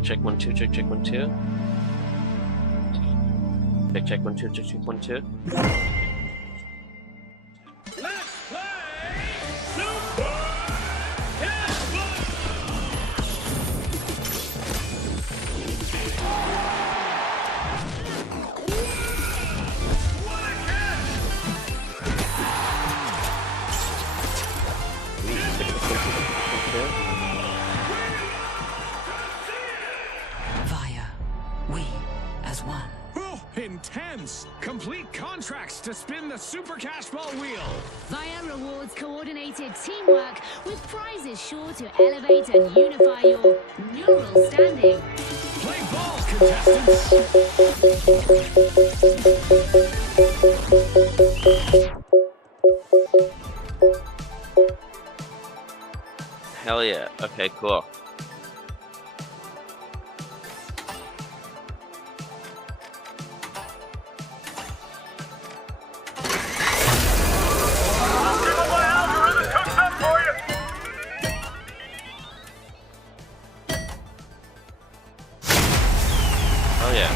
Check 1 2. Check 1 2. Check 1 2. Check 1 2. Intense! Complete contracts to spin the Super Cash Ball wheel! Via rewards coordinated teamwork with prizes sure to elevate and unify your neural standing. Play ball, contestants! Hell yeah. Okay, cool. Hell yeah.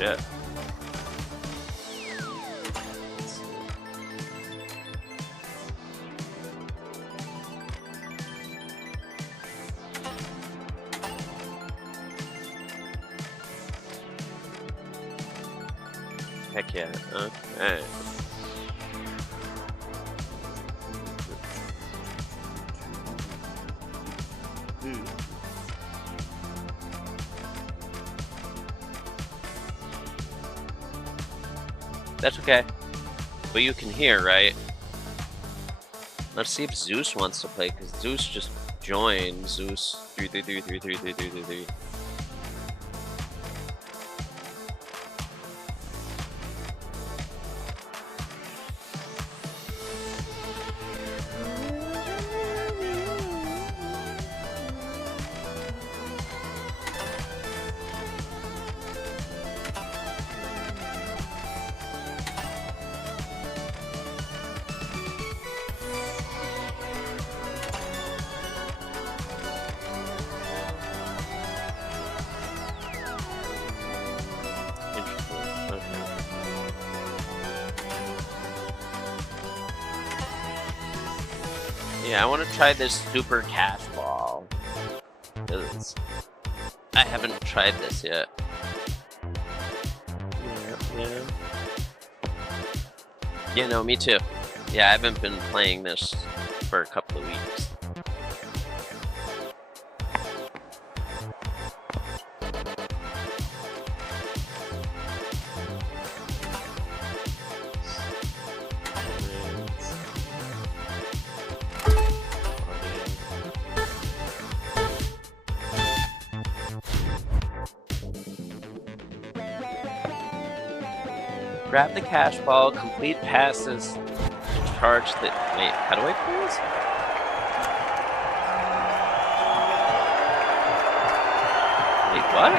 Yeah. Heck yeah. Okay. That's okay. But you can hear, right? Let's see if Zeus wants to play, because Zeus just joined. Zeus 3. Yeah, I want to try this Super Cash Ball. I haven't tried this yet. Yeah, no, me too. Yeah, I haven't been playing this for a couple of weeks. Grab the cash ball, complete passes, charge the... Wait, how do I play this? Wait, what?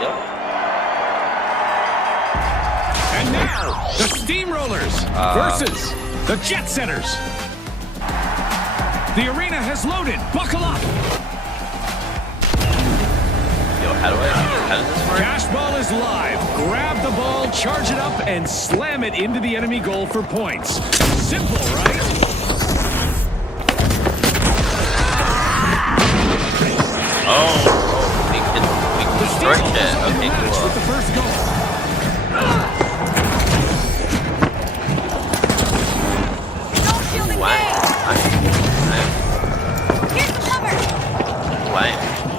Yep. And now, the Steamrollers versus the Jet Setters. The arena has loaded. Buckle up. Yo, how does this work? Cash ball is live. Grab the ball, charge it up, and slam it into the enemy goal for points. Simple, right? Oh, we can The destroy Steamrollers shit. won the Okay, match with the cool. first goal. Don't shield Why? engaged. Here's the cover.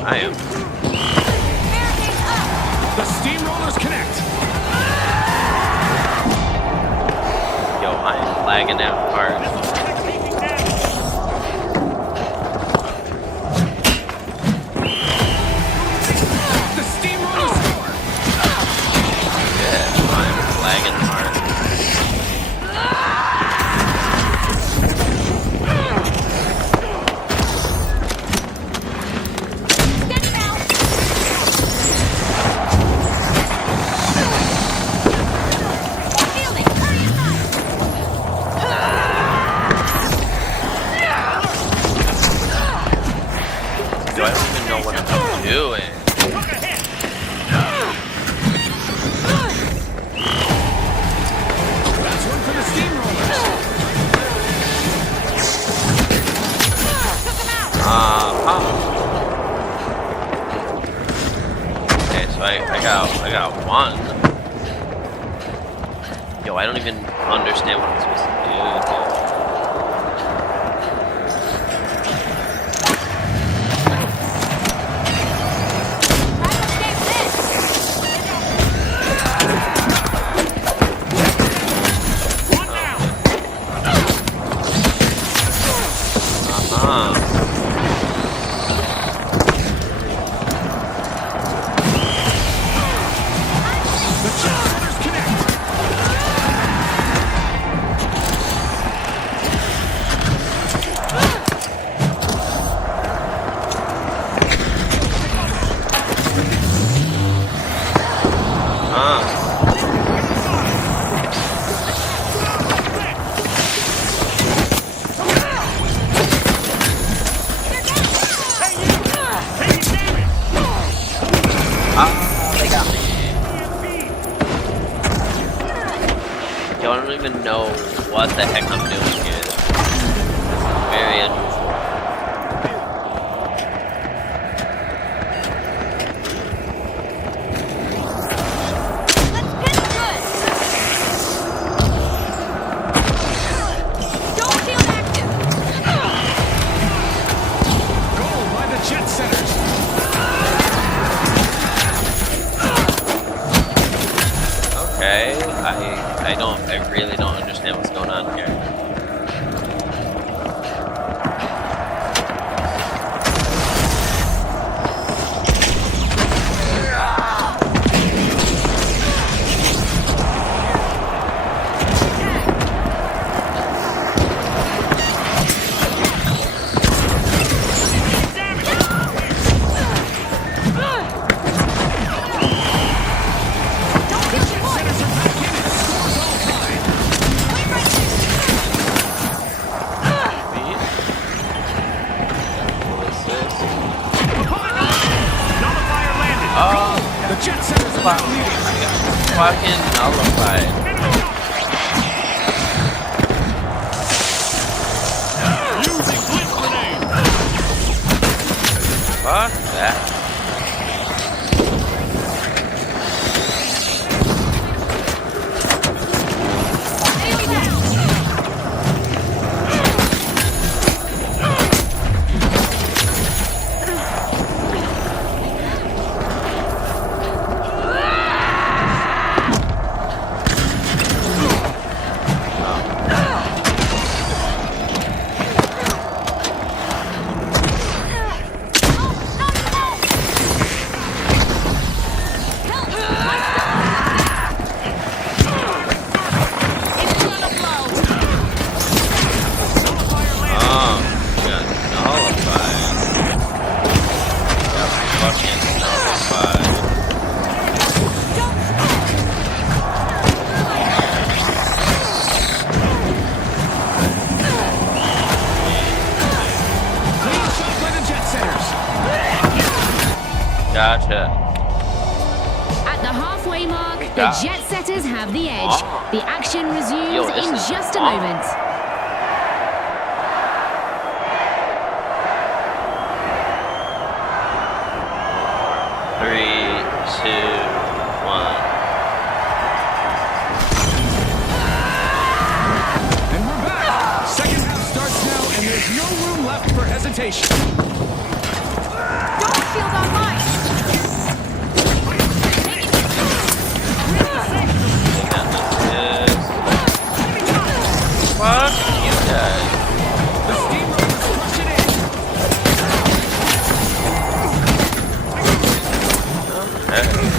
I am. Barricades up. The Steamrollers connect. Yo, I am lagging out hard. The Steamrollers score. Yeah, I am lagging hard. Steady now. Shielding. Hurry inside. Do I don't even know what I'm doing? That's one for the Steamrollers. Took him out. Okay, so I got one. Yo, I don't even understand what I'm supposed to do. Try to escape this. One down. The Jet Setters connect. They got me. Yo, I don't even know what the heck I'm doing here. This is very unusual. Let's pin good. Don't shield active. Goal by the Jet Setters. Okay, I really don't understand what's going on here. Don't kill your boy. Setters are back in it. Scores all tied. Wait right there. Nullifier landed. Oh, The Jet Setters are now leading. I got fucking nullified. Using blitz grenade. Fuck that. Enemy down. Oh, got nullified. Got fucking nullified. Clean shot by the Jet Setters. Gotcha. At the halfway mark, the Yeah. Jet Setters have the edge. Oh. The action resumes Yo, this in is just a fun. moment. hesitation. Don't shield online. Fuck you guys. The steamrollers push it in. Okay.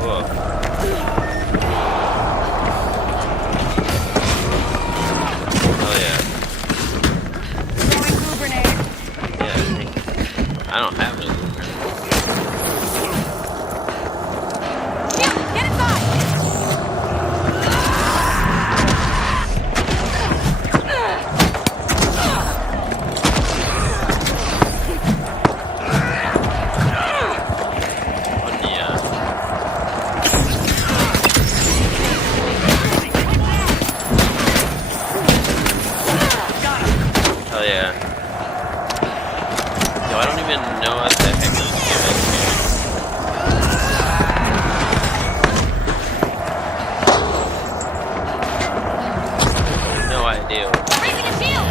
Whoa. Oh yeah. Throwing blue grenade. Yeah, thank you. I don't have no loot. Shield, get inside. Oh yeah. Hell yeah. Yo, I don't even know what the heck this gimmick is. No idea. Raising a shield.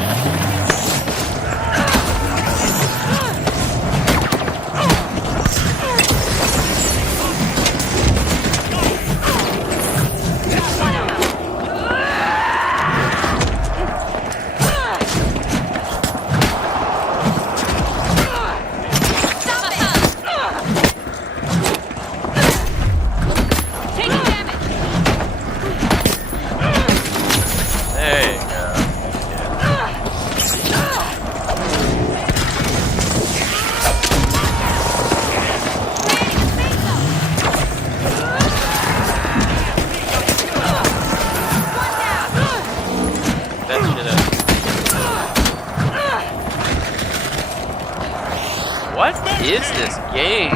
Stop it. Taking damage. There you go. Creating a space zone. One down. That shit up. What is this game?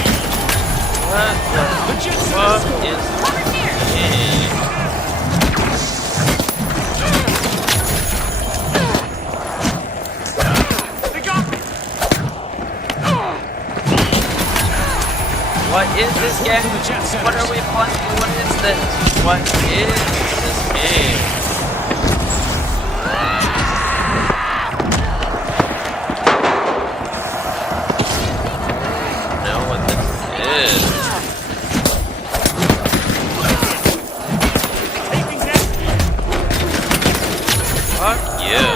What the The Jet fuck Set is Cover here. this game? What is this game? the Jet Setters. What are we playing? What is this? What is this game? I don't know what this is. Fuck you.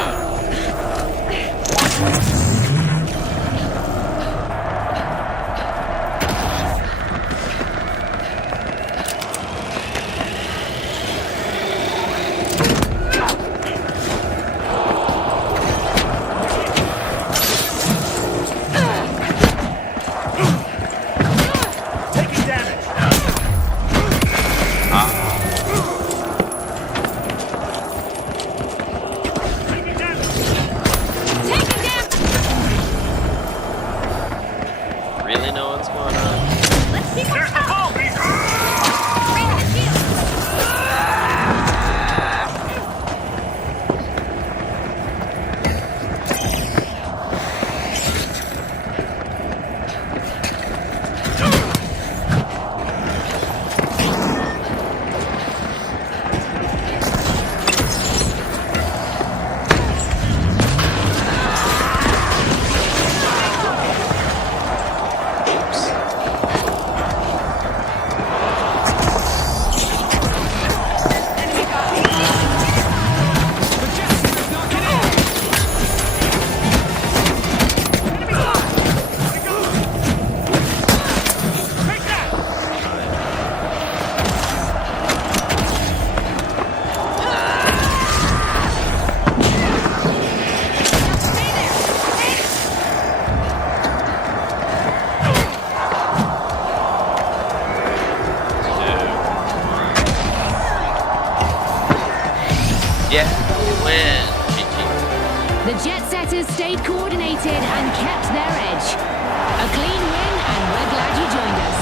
coordinated and kept their edge. A clean win, and we're glad you joined us.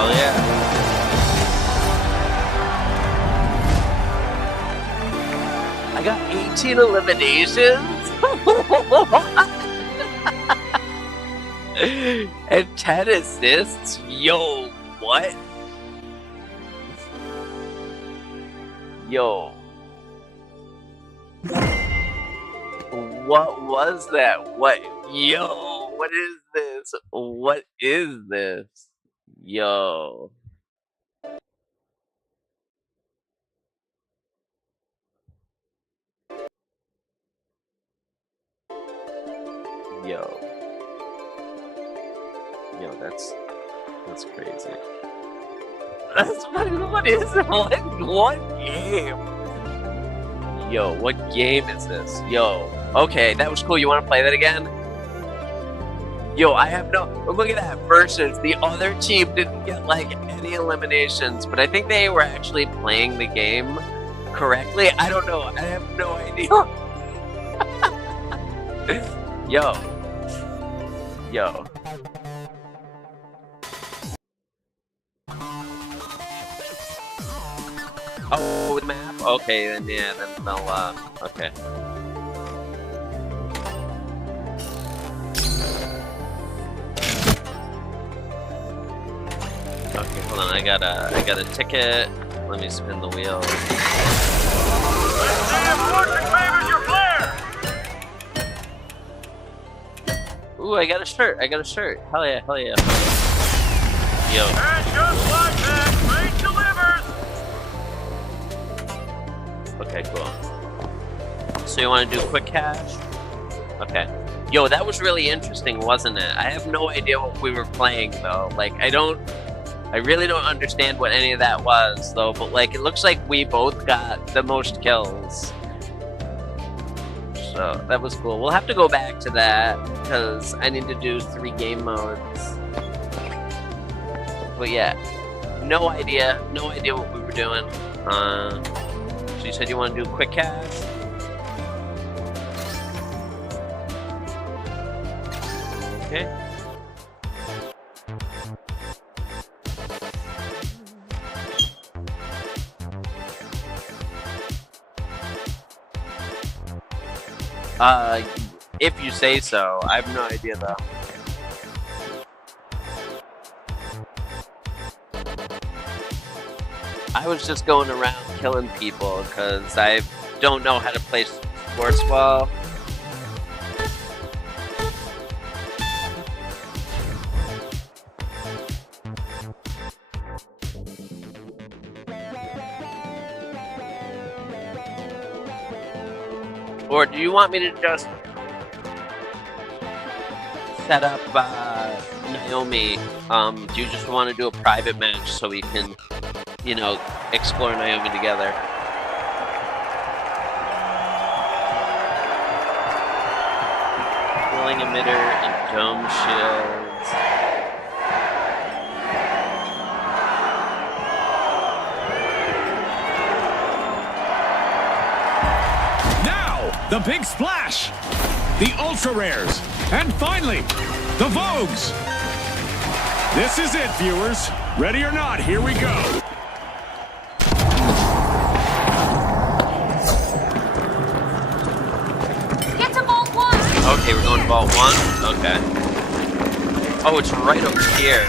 Oh yeah. I got 18 eliminations and 10 assists. Yo, what? Yo. What was that? What? Yo, what is this? What is this? Yo. Yo. Yo, that's crazy. That's what is it? What game? Yo, what game is this? Yo. Okay, that was cool. You want to play that again? Yo, I have no... Look at that. Versus the other team didn't get, like, any eliminations, but I think they were actually playing the game correctly. I don't know. I have no idea. Yo. Yo. Oh, the map? Okay, then yeah, then they'll, okay. Okay, hold on, I got a ticket. Let me spin the wheel. Ooh, I got a shirt, Hell yeah, hell yeah. Yo. And just like that, freight delivers! Okay, cool. So you want to do quick cash? Okay. Yo, that was really interesting, wasn't it? I have no idea what we were playing, though. Like, I really don't understand what any of that was, though. But, like, it looks like we both got the most kills. So, that was cool. We'll have to go back to that, because I need to do 3 game modes. But yeah, no idea what we were doing. So you said you want to do quick cash? Okay. If you say so. I have no idea though. I was just going around killing people because I don't know how to play sports well. Or do you want me to just set up Naomi? Do you just want to do a private match so we can, you know, explore Naomi together? Cooling emitter and dome shields. The big splash, the ultra rares, and finally, the Vogues. This is it, viewers. Ready or not, here we go. Get to Vault 1! Okay, we're going to Vault 1? Okay. Oh, it's right over here.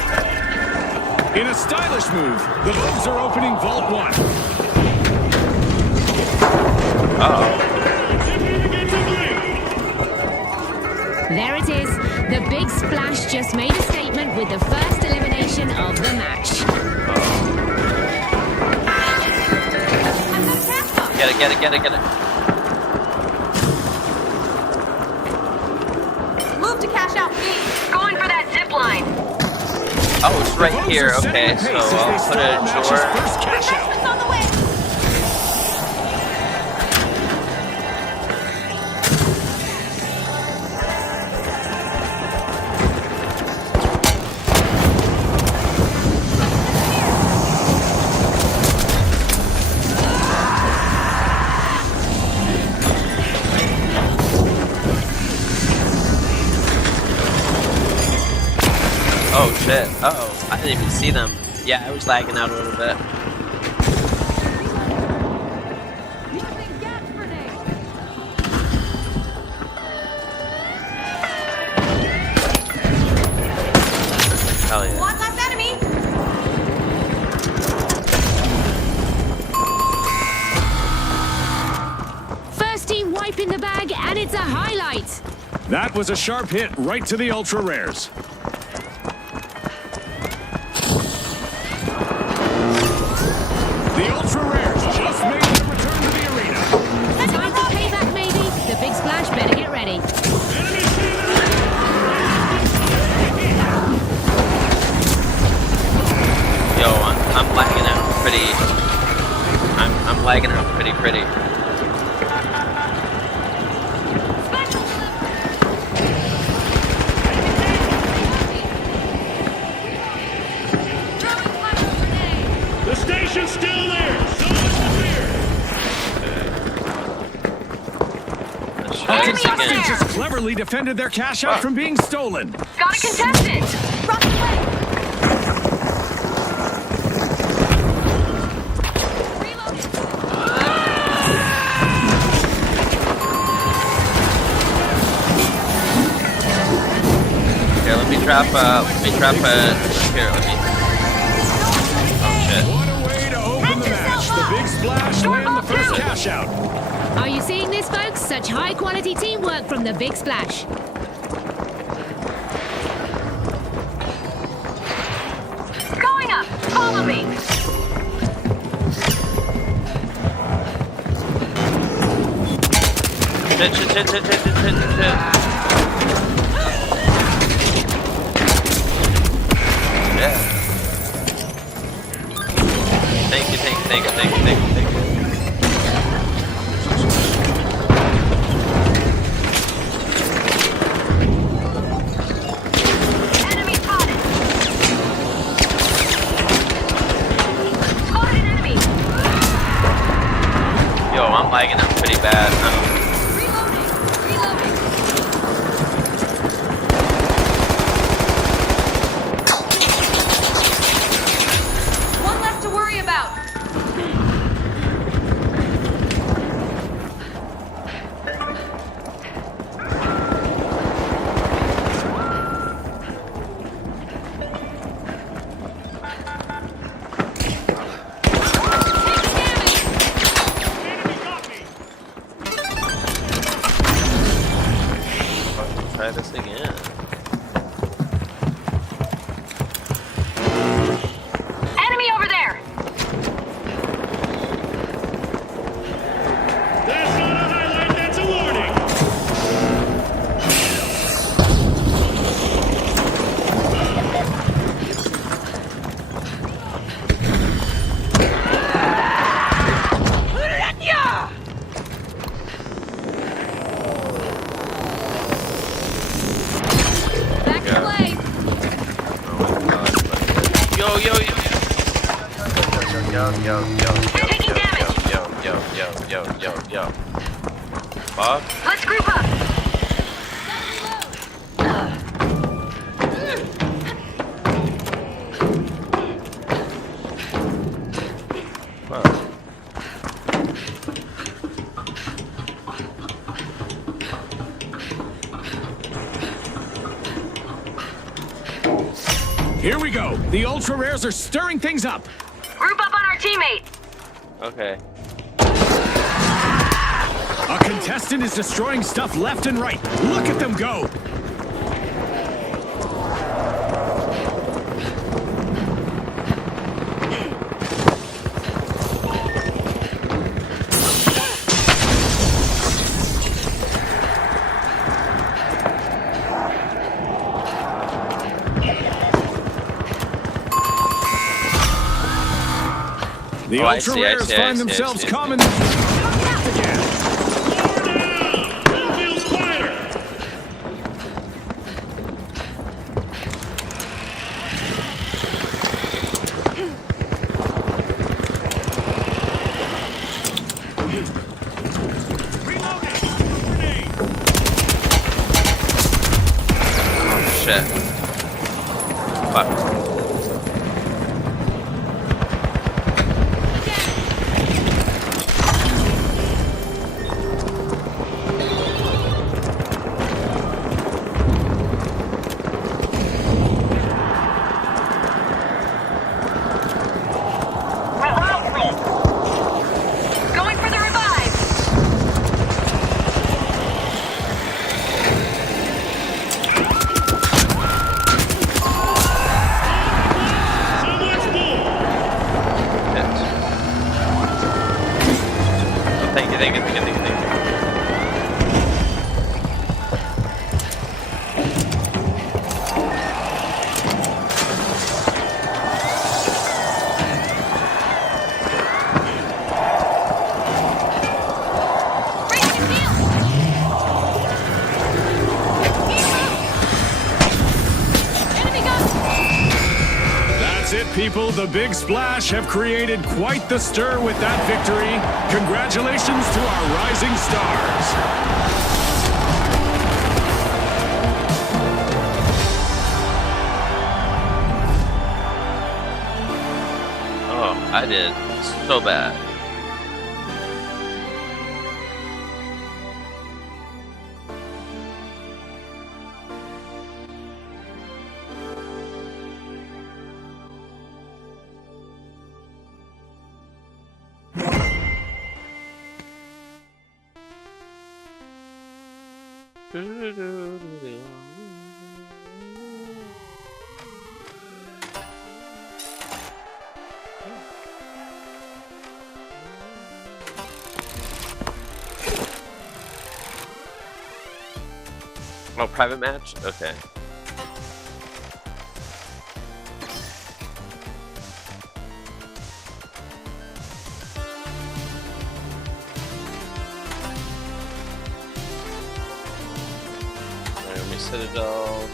In a stylish move, the Vogues are opening Vault 1. Uh-oh. There it is. The big splash just made a statement with the first elimination of the match. I'm gonna catch them! Get it. Move to cash out, please! Going for that zip line! Oh, it's right Vogues here. are setting Okay, the so pace as they I'll put start it the in match's short. first cash out. Refreshments on the way! shit. Uh-oh. I didn't even see them. Yeah, I was lagging out a little bit. Hell yeah. One less enemy. First team wiping the bag, and it's a highlight. That was a sharp hit right to the ultra rares. The ultra rares just made their return to the arena. Time for payback, maybe. The big splash better get ready. Yo, I'm lagging out pretty. I'm lagging out pretty. The station's still there. So is the rear. Our Once Enemy over again. contestants just cleverly defended their cash out from being stolen. Got a contestant. Rock away. Here, let me trap here, let me. Oh shit. What a way to open the match. The big splash land the first cash out. Are you seeing this, folks? Such high-quality teamwork from the big splash. Going up. Follow me. Shit. Yeah. Thank you. Enemy spotted. Spotted an enemy. Yo, I'm lagging out pretty bad. Reloading. One less to worry about. Try this again. Enemy over there. That's not a highlight, that's a warning. Back to play. Taking damage. Yo. Bob? Let's group up. Here we go. The ultra rares are stirring things up. Group up on our teammate. Okay. A contestant is destroying stuff left and right. Look at them go. The I ultra see, I rares see, I find see, I themselves see. common. Again. Feels quieter. Shit. Fuck. Going for the revive. So much more. Thank you, thank you, thank you, thank you, thank you. Breaking the field. Enemy gun. That's it, people. The Big Splash have created quite the stir with that victory. Congratulations to our rising stars. Oh, I did so bad. Oh, private match? Okay. Miami Citadel.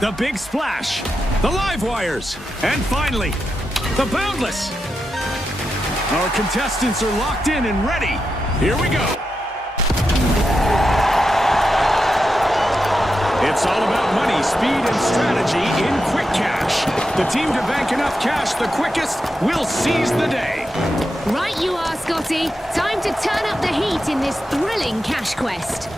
The Big Splash, the Live Wires, and finally, the Boundless. Our contestants are locked in and ready. Here we go. It's all about money, speed, and strategy in Quick Cash. The team to bank enough cash the quickest will seize the day. Right you are, Scotty. Time to turn up the heat in this thrilling cash quest.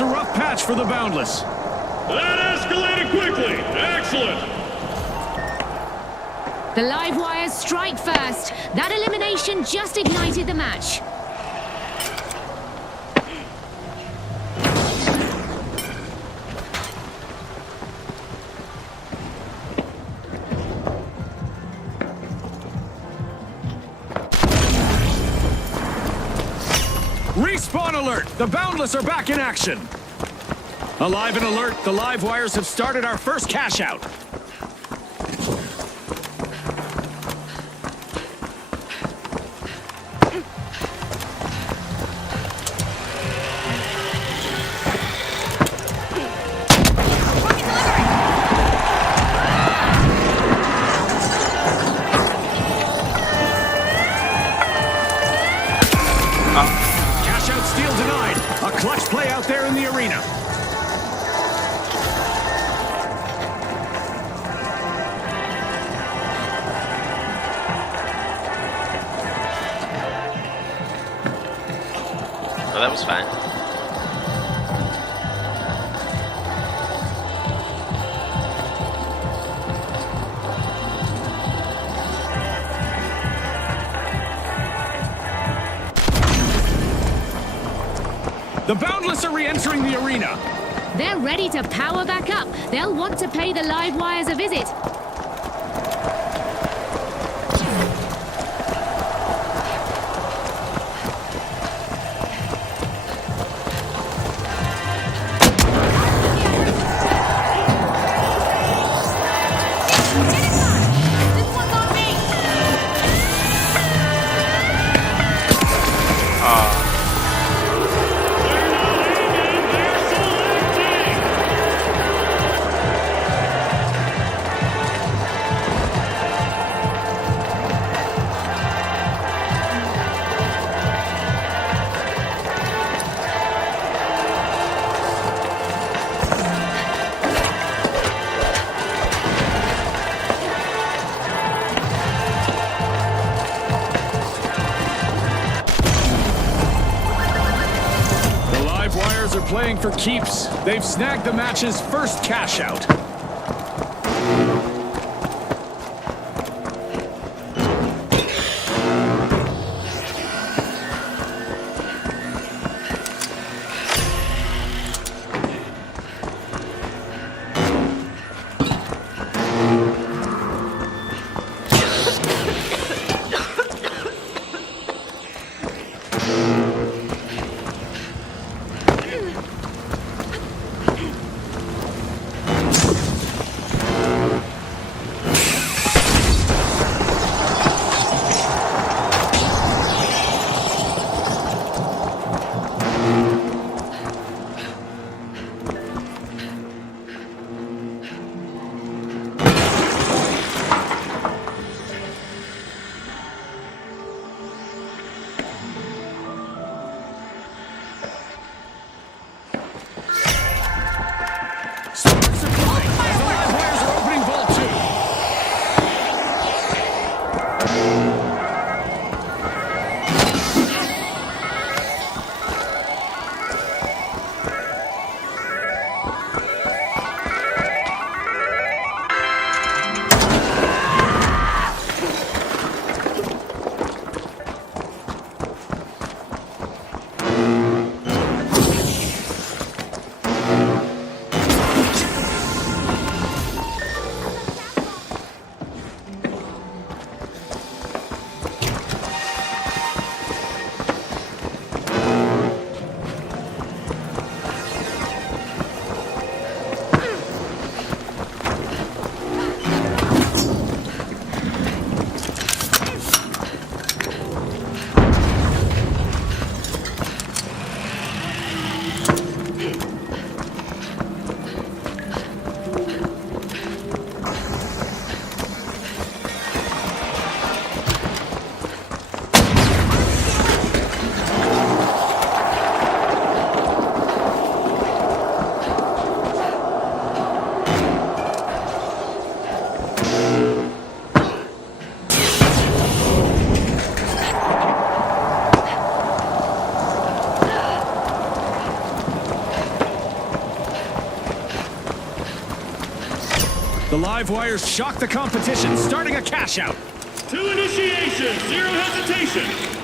It's a rough patch for the Boundless. That escalated quickly. Excellent. The live wires strike first. That elimination just ignited the match. Respawn alert! The Boundless are back in action! Alive and alert, the live wires have started our first cash out. Cash out steal denied. A clutch play out there in the arena. Oh, that was fine. The Boundless are re-entering the arena. They're ready to power back up. They'll want to pay the live wires a visit. Are playing for keeps. They've snagged the match's first cash out. live wires shock the competition, starting a cash out. To initiation, zero hesitation.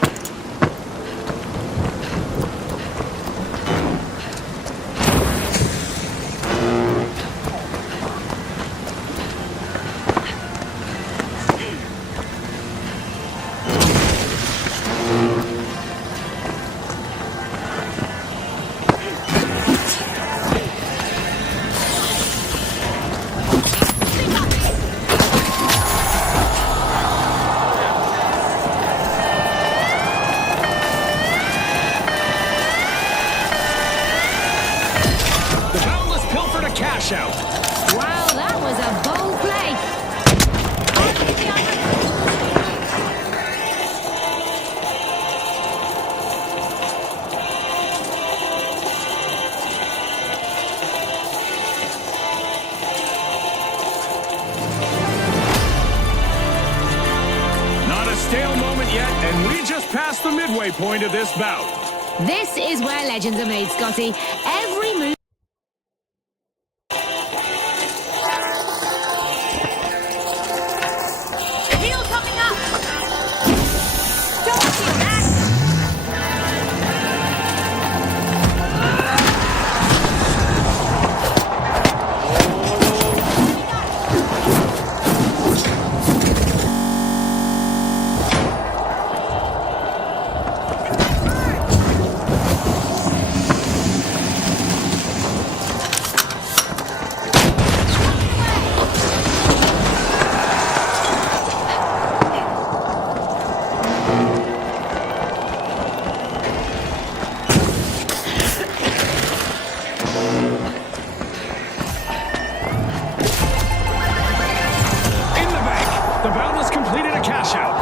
The Boundless pilfered a cash out. Wow, that was a bold play. Not a stale moment yet, and we just passed the midway point of this bout. This is where legends are made, Scotty. Every move. Heel coming up! Don't see that! In the bank, the Boundless completed a cash out.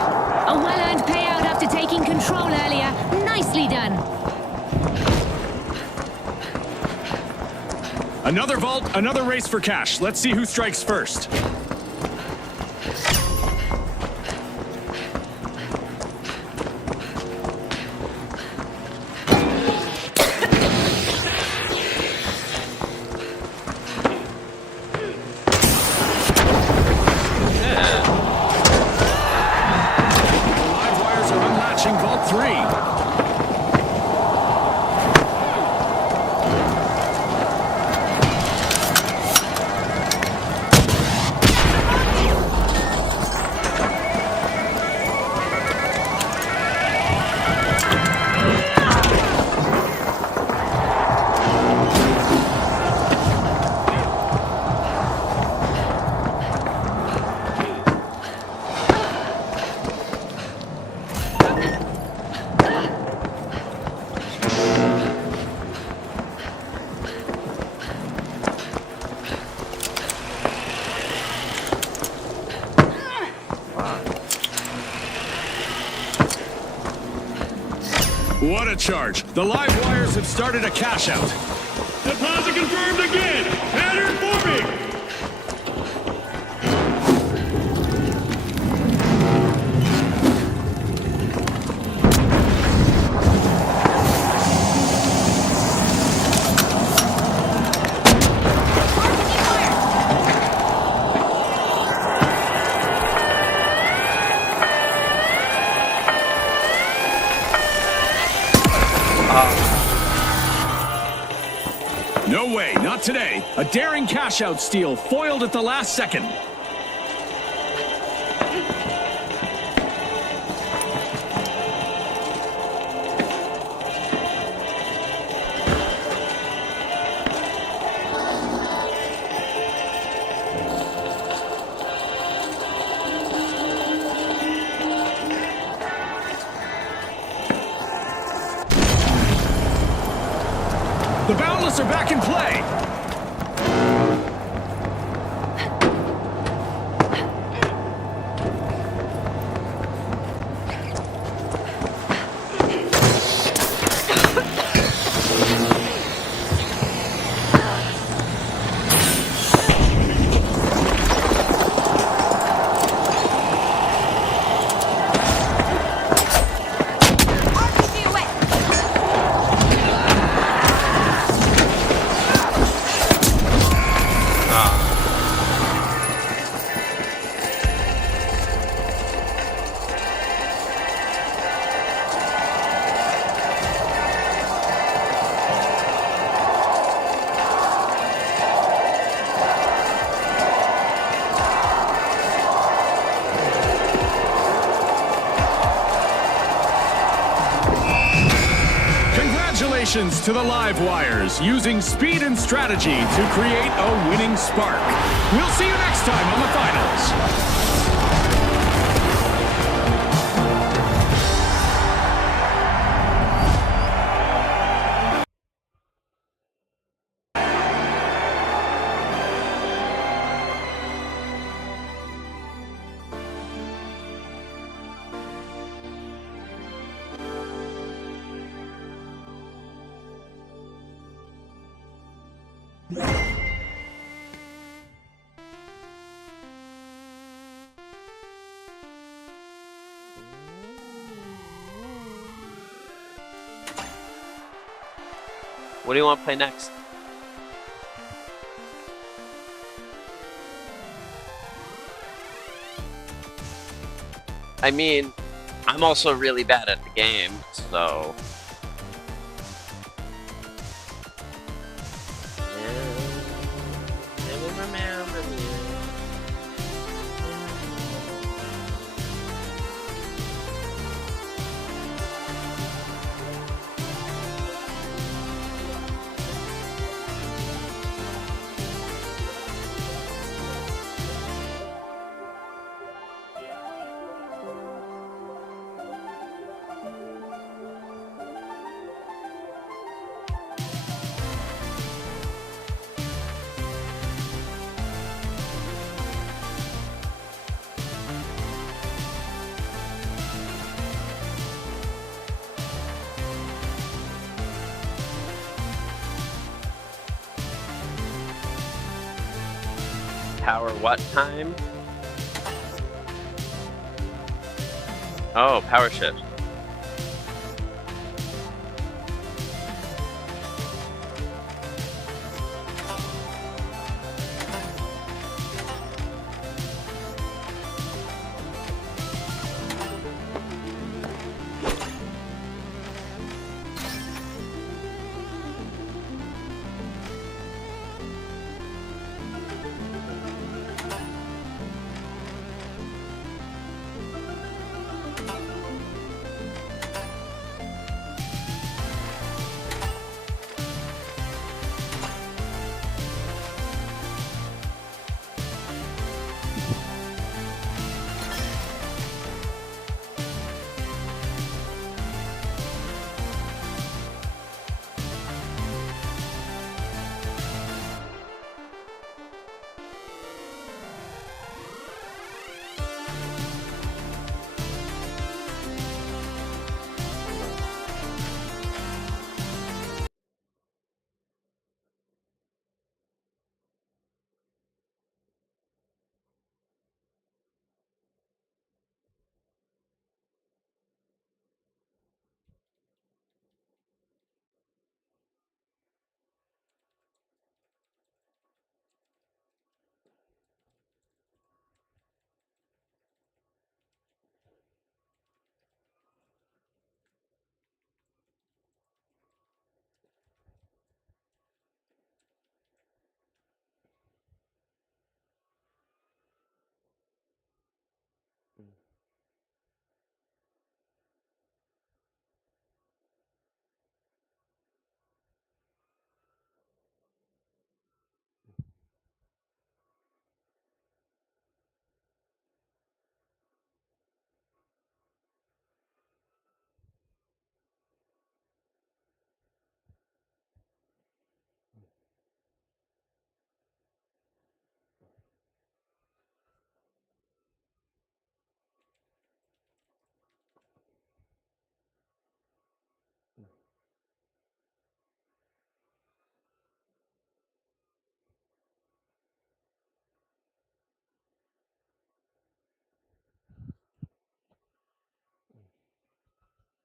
A well-earned payout after taking control earlier. Nicely done. Another vault, another race for cash. Let's see who strikes first. Live wires are unlatching Vault 3. What a charge. The live wires have started a cash out. Deposit confirmed again. Pattern forming. No way, not today. A daring cash out steal foiled at the last second. The Boundless are back in play. RPG away! Congratulations to the Live Wires, using speed and strategy to create a winning spark. We'll see you next time on the finals. What do you want to play next? I mean, I'm also really bad at the game, so... Power what time? Oh, power shift.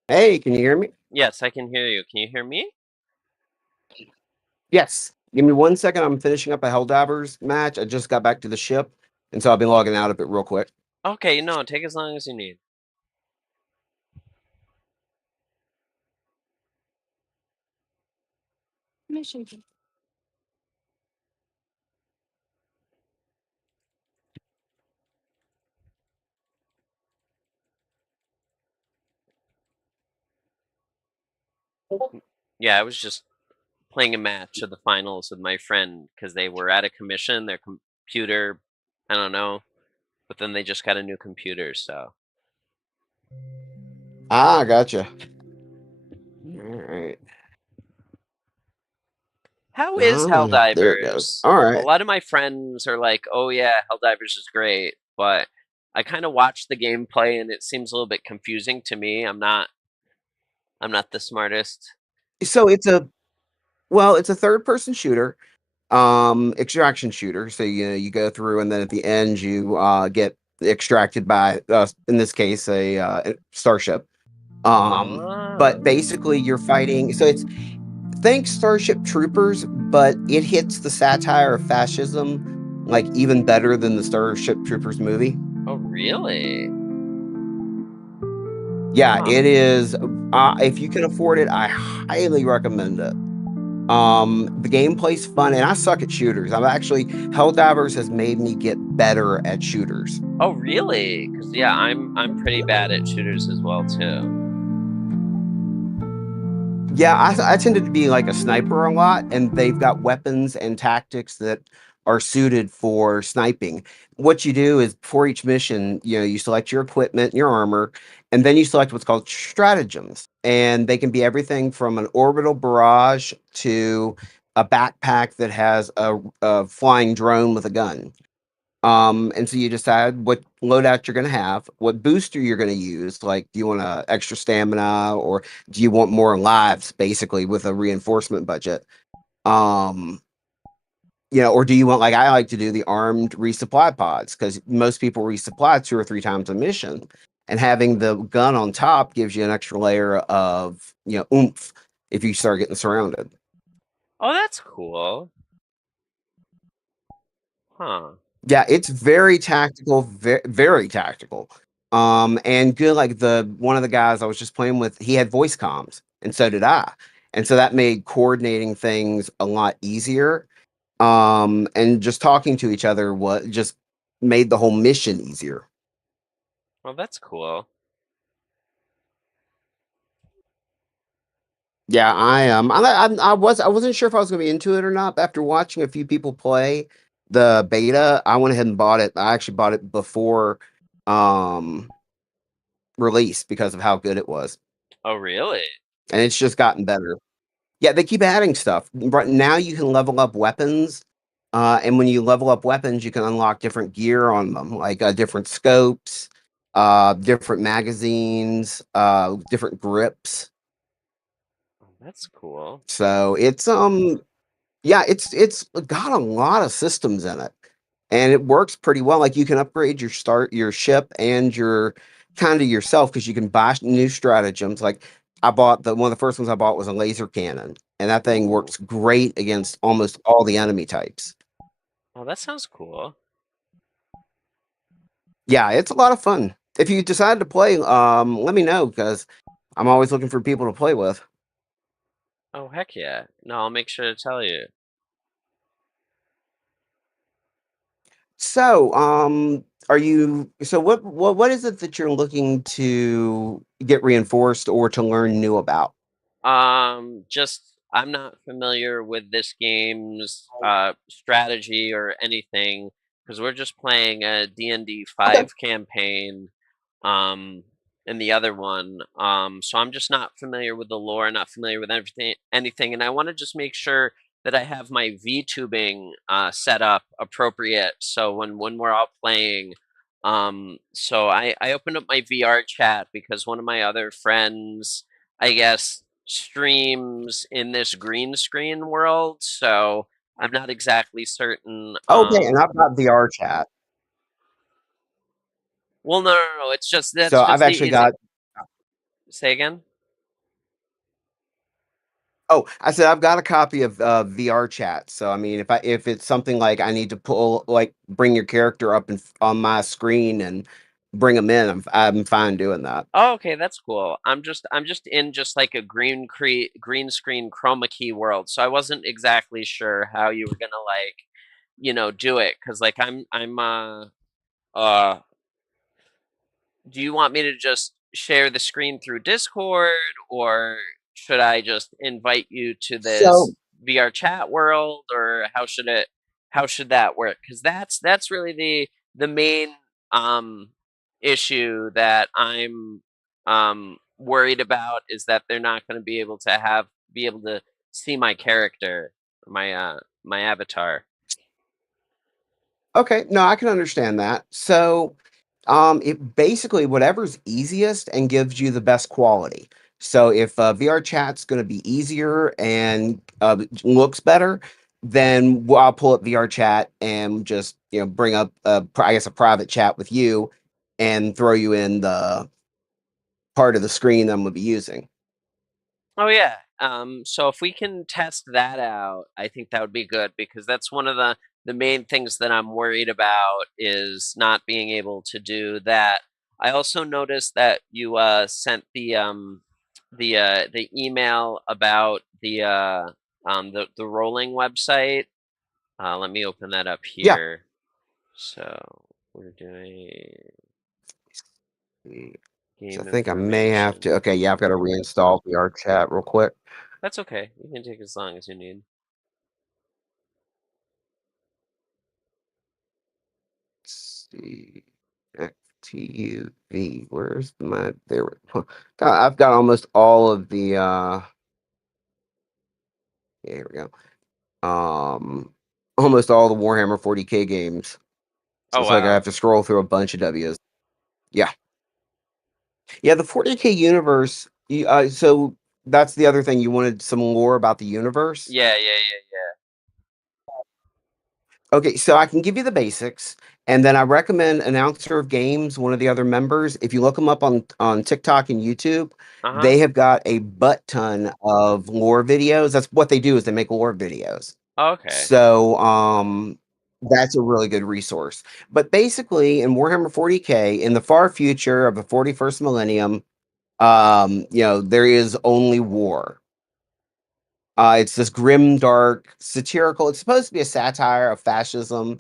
Hey, can you hear me? Yes, I can hear you. Can you hear me? Yes. Give me 1 second. I'm finishing up a Helldivers match. I just got back to the ship, and so I've been logging out of it real quick. Okay, no, take as long as you need. Yeah, I was just playing a match of the finals with my friend because they were at a commission. Their computer, I don't know, but then they just got a new computer. So Ah, gotcha. All right. how is Ah, there it goes. Helldivers? All A right. lot of my friends are like, "Oh yeah, Helldivers is great," but I kind of watch the gameplay and it seems a little bit confusing to me. I'm not the smartest. So it's a third person shooter, extraction shooter. So you go through and then at the end you get extracted by in this case a starship. But Oh, basically you're fighting. So it's think Starship Troopers, but it hits the satire of fascism like even better than the Starship Troopers movie. oh really? Yeah, Huh. it is. If you can afford it, I highly recommend it. The gameplay's fun, and I suck at shooters. I'm actually Helldivers has made me get better at shooters. Oh really? Because yeah, I'm pretty bad at shooters as well too. Yeah, I tended to be like a sniper a lot, and they've got weapons and tactics that are suited for sniping. What you do is before each mission, you select your equipment, your armor, and then you select what's called stratagems. And they can be everything from an orbital barrage to a backpack that has a flying drone with a gun. And so you decide what loadout you're going to have, what booster you're going to use. Like, do you want extra stamina or do you want more lives, basically, with a reinforcement budget? Um, or do you want, like I like to do, the armed resupply pods because most people resupply 2 or 3 times a mission, and having the gun on top gives you an extra layer of oomph if you start getting surrounded. Oh, that's cool. Huh. Yeah, it's very tactical, very, very tactical. And good. Like the one of the guys I was just playing with, he had voice comms, and so did I. And so that made coordinating things a lot easier. And just talking to each other what just made the whole mission easier. Well, that's cool. Yeah, I wasn't sure if I was gonna be into it or not, but after watching a few people play the beta, I went ahead and bought it. I actually bought it before um release because of how good it was. Oh, really? And it's just gotten better. Yeah, they keep adding stuff. Right now you can level up weapons. And when you level up weapons, you can unlock different gear on them, like different scopes, different magazines, different grips. Oh, that's cool. So it's got a lot of systems in it. And it works pretty well. Like you can upgrade your ship and your kind of yourself because you can buy new stratagems. Like I bought one of the first ones I bought was a laser cannon, and that thing Ooh. works great against almost all the enemy types. Oh, that sounds cool. Yeah, it's a lot of fun. If you decide to play, let me know because I'm always looking for people to play with. Oh, heck yeah. No, I'll make sure to tell you. So, are you? So, what is it that you're looking to get reinforced or to learn new about? Just I'm not familiar with this game's strategy or anything because we're just playing a D&D Okay. 5 campaign, um, and the other one. So I'm just not familiar with the lore, not familiar with anything, and I want to just make sure that I have my VTubing set up appropriate. So when we're all playing, so I opened up my VR chat because one of my other friends, I guess, streams in this green screen world, so I'm not exactly certain. Okay, and I've got VR chat. Well, no, no, no. It's just that's So I've just the actually easy. got. Say again. Oh, I said I've got a copy of VR chat. So I mean, if it's something like I need to bring your character up on my screen and bring them in, I'm fine doing that. Oh, okay, that's cool. I'm just in just like a green screen chroma key world, so I wasn't exactly sure how you were gonna like, do it because like uh do you want me to just share the screen through Discord or should I just invite you to So this VR chat world, or how should that work? Because that's really the main um issue that I'm worried about, is that they're not going to be able to see my character, my avatar. okay, no, I can understand that. So it basically whatever's easiest and gives you the best quality. So if VR chat's going to be easier and looks better, then I'll pull up VR chat and just bring up I guess a private chat with you and throw you in the part of the screen I'm going to be using. Oh yeah. So if we can test that out, I think that would be good, because that's one of the main things that I'm worried about, is not being able to do that. I also noticed that you sent the email about the rolling website. Let me open that up Yeah. here. So we're doing So I game think I may have to. information. Okay, yeah, I've got to reinstall VR chat real quick. That's okay. You can take as long as you need. Let's see. FTUV. Where's my there? God, I've got almost all of the yeah, here we go. Almost all the Warhammer 40K games. So Oh it's like I wow. have to scroll through a bunch of W's. Yeah. Yeah, the 40K universe. So that's the other thing. You wanted some lore about the universe? Yeah. Okay, so I can give you the basics, and then I recommend Announcer of Games, one of the other members. If you look them up on TikTok and YouTube, Uh-huh. they have got a butt ton of lore videos. That's what they do, is they make lore videos. Okay. So that's a really good resource. But basically, in Warhammer 40K, in the far future of the 41st millennium, there is only war. It's this grim, dark, satirical. It's supposed to be a satire of fascism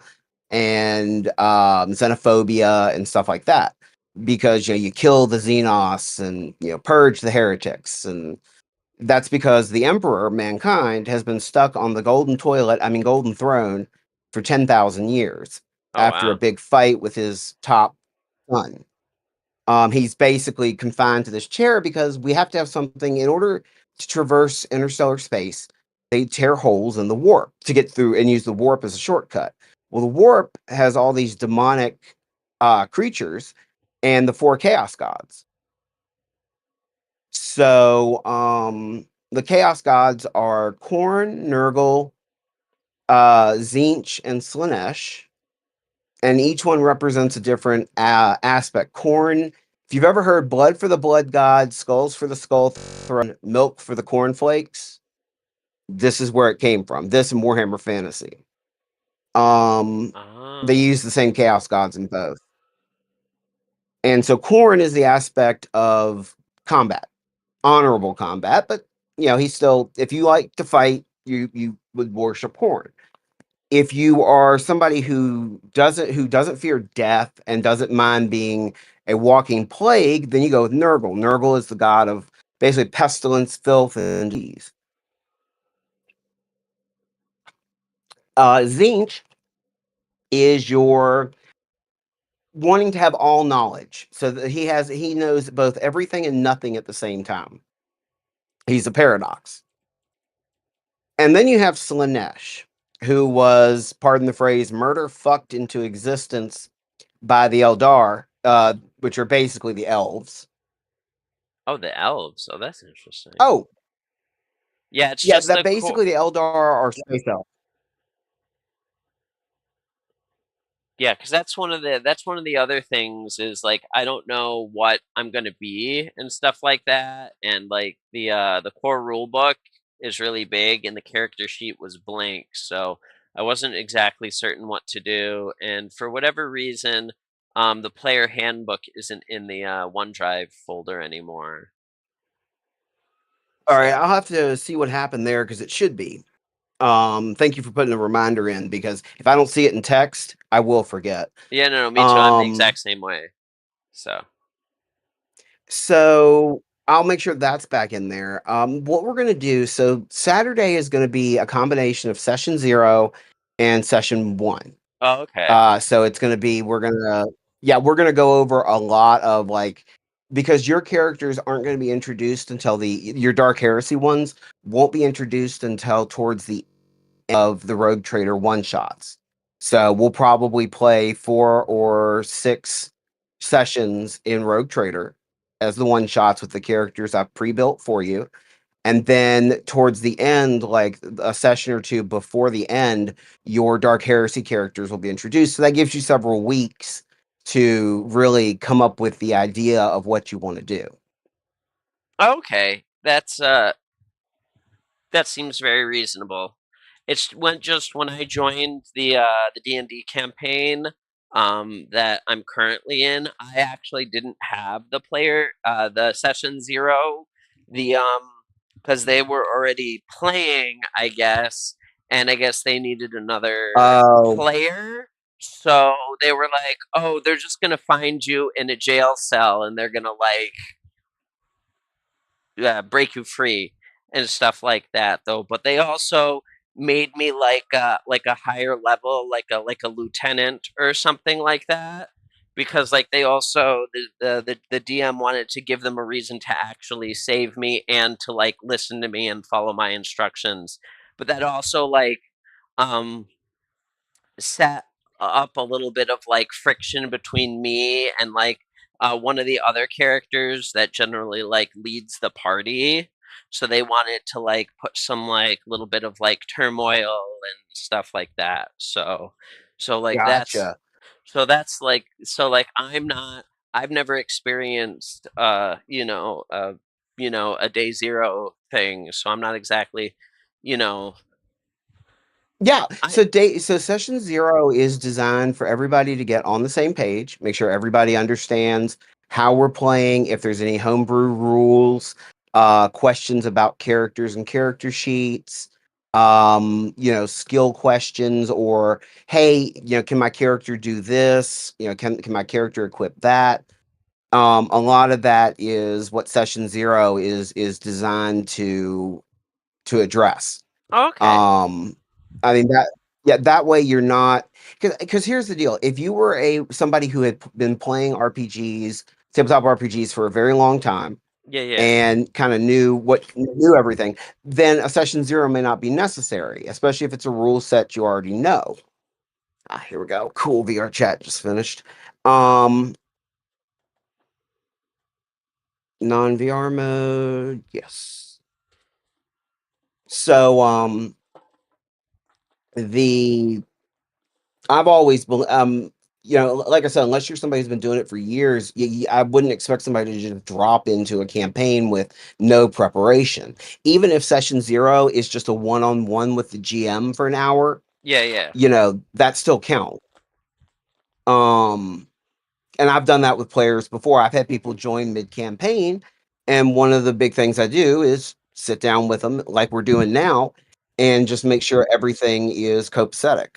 and xenophobia and stuff like that, because you kill the Xenos and purge the heretics, and that's because the Emperor, mankind, has been stuck on the golden throne for 10,000 years Oh after a wow. big fight with his top son. He's basically confined to this chair because we have to have something in order to traverse interstellar space. They tear holes in the warp to get through and use the warp as a shortcut. Well, the warp has all these demonic creatures and the four chaos gods. So the chaos gods are Khorne, Nurgle, Tzeentch, and Slaanesh, and each one represents a different aspect. Khorne, if you've ever heard blood for the blood god, skulls for the skull throne, milk for the cornflakes, this is where it came from. This and Warhammer Fantasy. They Oh. use the same chaos gods in both. And so Khorne is the aspect of combat, honorable combat, but he's still, if you like to fight, you would worship Khorne. If you are somebody who doesn't fear death and doesn't mind being a walking plague, then you go with Nurgle. Nurgle is the god of basically pestilence, filth, and disease. Tzeentch is your wanting to have all knowledge, so that he knows both everything and nothing at the same time. He's a paradox. And then you have Slaanesh, who was, pardon the phrase, murder fucked into existence by the Eldar, which are basically the elves. Oh, the elves. Oh, that's interesting. Oh, Yeah, it's yeah, just that the core. basically the Eldar are space elves. Yeah, because that's one of the other things, is like I don't know what I'm gonna be and stuff like that, and like the core rule book is really big and the character sheet was blank, so I wasn't exactly certain what to do, and for whatever reason, the player handbook isn't in the OneDrive folder anymore. All right, So I'll have to see what happened there because it should be. Thank you for putting a reminder in, because if I don't see it in text, I will forget. yeah, no, me too. I'm the Um, exact same way. So so I'll make sure that's back in there. What we're gonna do, so Saturday is gonna be a combination of session 0 and session 1. Oh, okay. So it's gonna be we're gonna go over a lot of like because your characters aren't gonna be introduced until your Dark Heresy ones won't be introduced until towards the end of the Rogue Trader one shots. So we'll probably play 4 or 6 sessions in Rogue Trader as the one shots with the characters I've pre-built for you. And then towards the end, like a session or 2 before the end, your Dark Heresy characters will be introduced. So that gives you several weeks to really come up with the idea of what you want to do. Okay, that seems very reasonable. It's when I joined the D&D campaign that I'm currently in, I actually didn't have the session 0, because they were already playing, I guess, and I guess they needed another Oh, player. So they were like, "Oh, they're just gonna find you in a jail cell and they're gonna like break you free and stuff like that." Though, but they also made me like a higher level, like a lieutenant or something like that, because like they also the DM wanted to give them a reason to actually save me and to like listen to me and follow my instructions. But that also like um set up a little bit of like friction between me and like one of the other characters that generally like leads the party. So they wanted to like put some like little bit of like turmoil and stuff like that. So like gotcha. that's I've never experienced a day 0 thing. So I'm not exactly, you know, Yeah. I So session 0 is designed for everybody to get on the same page, make sure everybody understands how we're playing, if there's any homebrew rules, questions about characters and character sheets, skill questions or hey, can my character do this? Can my character equip that? A lot of that is what session 0 is designed to address. okay. Um, I mean that yeah, that way you're not because here's the deal. If you were somebody who had been playing RPGs, tabletop RPGs for a very long time Yeah, yeah. and kind of knew everything, then a session 0 may not be necessary, especially if it's a rule set you already know. Here we go. Cool, VR chat just finished. Non-VR mode, yes. So the I've always been, like I said, unless you're somebody who's been doing it for years, I wouldn't expect somebody to just drop into a campaign with no preparation. Even if session 0 is just a one-on-one with the GM for an hour, Yeah, yeah. that still counts. And I've done that with players before. I've had people join mid-campaign, and one of the big things I do is sit down with them, like we're doing now, and just make sure everything is copacetic.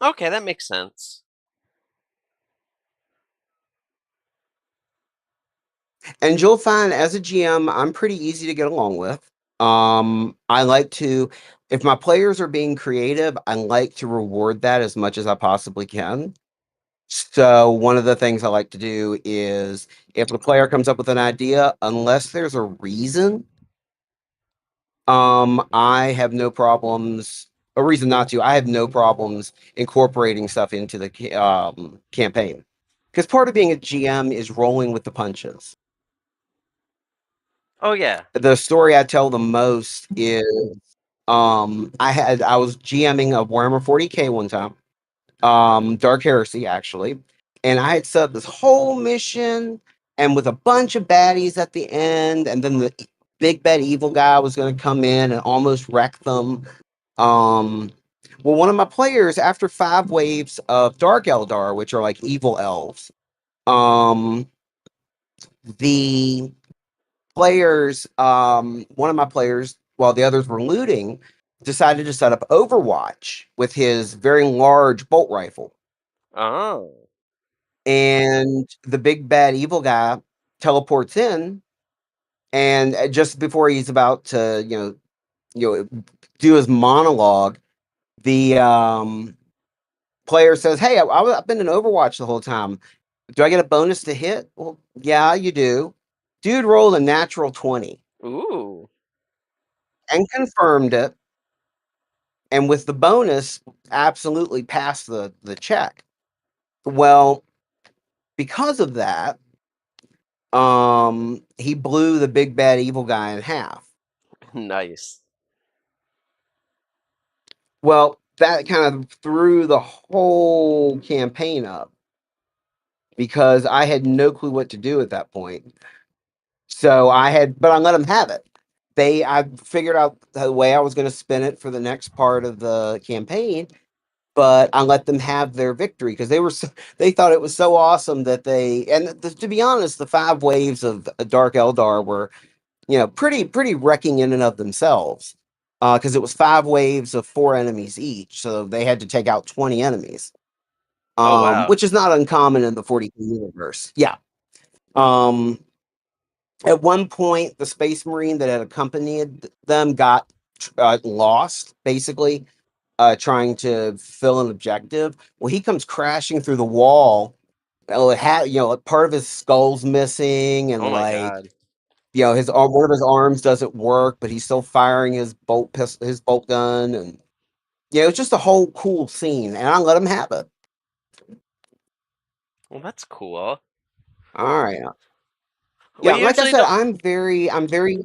Okay, that makes sense. And you'll find as a GM, I'm pretty easy to get along with. I like to, if my players are being creative, I like to reward that as much as I possibly can. So one of the things I like to do is if the player comes up with an idea, unless there's a reason, I have no problems. A reason not to. I have no problems incorporating stuff into the campaign because part of being a GM is rolling with the punches. Oh yeah. The story I tell the most is I was GMing a Warhammer 40K one time, Dark Heresy actually, and I had set up this whole mission and with a bunch of baddies at the end, and then the big bad evil guy was going to come in and almost wreck them. Well, one of my players, after 5 waves of Dark Eldar, which are like evil elves, the one of my players, while the others were looting, decided to set up Overwatch with his very large bolt rifle. Oh. And the big bad evil guy teleports in And just before he's about to, do his monologue, the player says, "Hey, I've been in Overwatch the whole time. Do I get a bonus to hit?" Well, yeah, you do. Dude rolled a natural 20 Ooh. and confirmed it. And with the bonus, absolutely passed the check. Well, because of that, he blew the big bad evil guy in half. Nice. Well, that kind of threw the whole campaign up because I had no clue what to do at that point. So but I let them have it. I figured out the way I was going to spin it for the next part of the campaign, but I let them have their victory because they thought it was so awesome that to be honest, the 5 waves of Dark Eldar were, pretty wrecking in and of themselves. Because it was 5 waves of 4 enemies each, so they had to take out 20 enemies. Oh wow. Which is not uncommon in the 40K universe. Yeah. At one point, the Space Marine that had accompanied them got lost, basically, trying to fill an objective. Well, he comes crashing through the wall. Part of his skull's missing, and Oh my god. one of his arms doesn't work, but he's still firing his bolt gun, and it's just a whole cool scene, and I let him have it. Well, that's cool. All right. We Yeah, like I usually said, don't. I'm very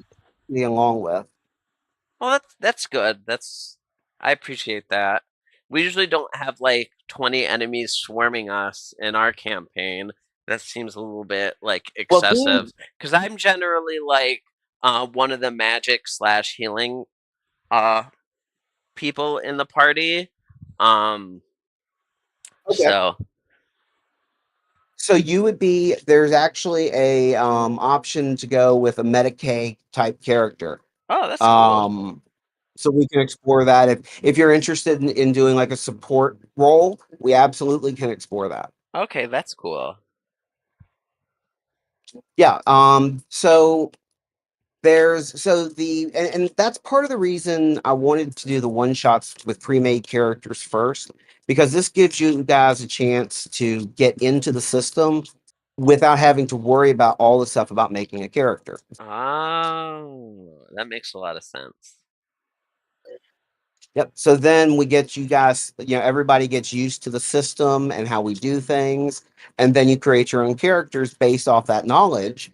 along with. Well, that's good. I appreciate that. We usually don't have like 20 enemies swarming us in our campaign. That seems a little bit like Well, excessive because I'm generally like one of the magic slash healing uh people in the party. Um, okay. so So you would be there's actually a option to go with a Medicaid type character. oh, that's cool. So we can explore that if you're interested in doing like a support role, we absolutely can explore that. Okay, that's cool. Yeah. So and that's part of the reason I wanted to do the one shots with pre-made characters first, because this gives you guys a chance to get into the system without having to worry about all the stuff about making a character. Oh, that makes a lot of sense. Yep. So then we get you guys, everybody gets used to the system and how we do things. And then you create your own characters based off that knowledge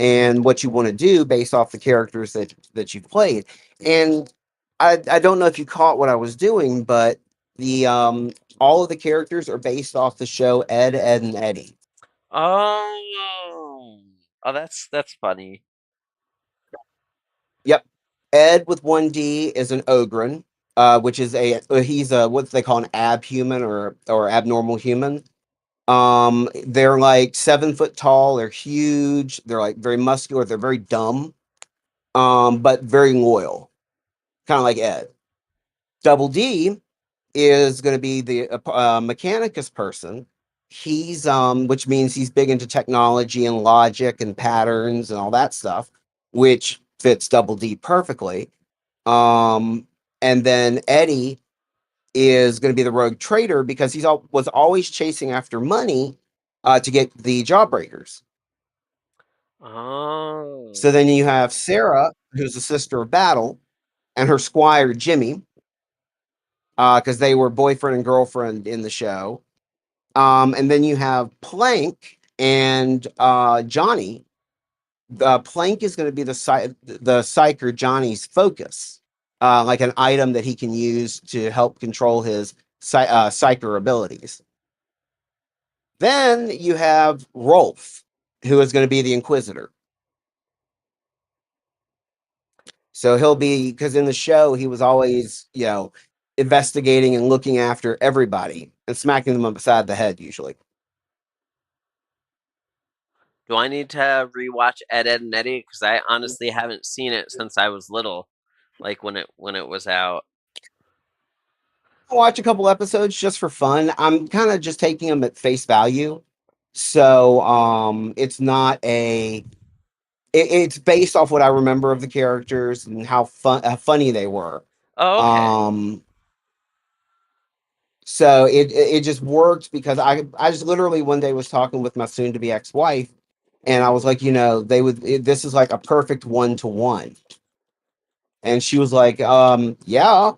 and what you want to do based off the characters that you've played. And I don't know if you caught what I was doing, but the all of the characters are based off the show Ed, Ed, and Eddie. Oh, oh, that's funny. Yep. Ed with 1D is an Ogren, which is he's a what they call an abhuman or abnormal human. They're like 7 foot tall, they're huge, they're like very muscular, they're very dumb, but very loyal, kind of like Ed. Double D is going to be the Mechanicus person. He's which means he's big into technology and logic and patterns and all that stuff, which fits Double D perfectly. And then Eddie is going to be the rogue trader because was always chasing after money to get the Jawbreakers. Oh. So then you have Sarah, who's the sister of Battle, and her squire Jimmy, because they were boyfriend and girlfriend in the show. And then you have Plank and Johnny. Plank is going to be the psyker Johnny's focus, like an item that he can use to help control his psyker abilities. Then you have Rolf, who is going to be the Inquisitor. So he'll be, because in the show he was always, investigating and looking after everybody and smacking them upside the head usually. Do I need to rewatch Ed, Ed, and Eddie? Because I honestly haven't seen it since I was little, like when it was out. I'll watch a couple episodes just for fun. I'm kind of just taking them at face value. So it's not a it's based off what I remember of the characters and how funny they were. Oh, okay. So it just worked because I just literally one day was talking with my soon to be ex-wife, and I was like, this is like a perfect 1-to-1. And she was like, yeah,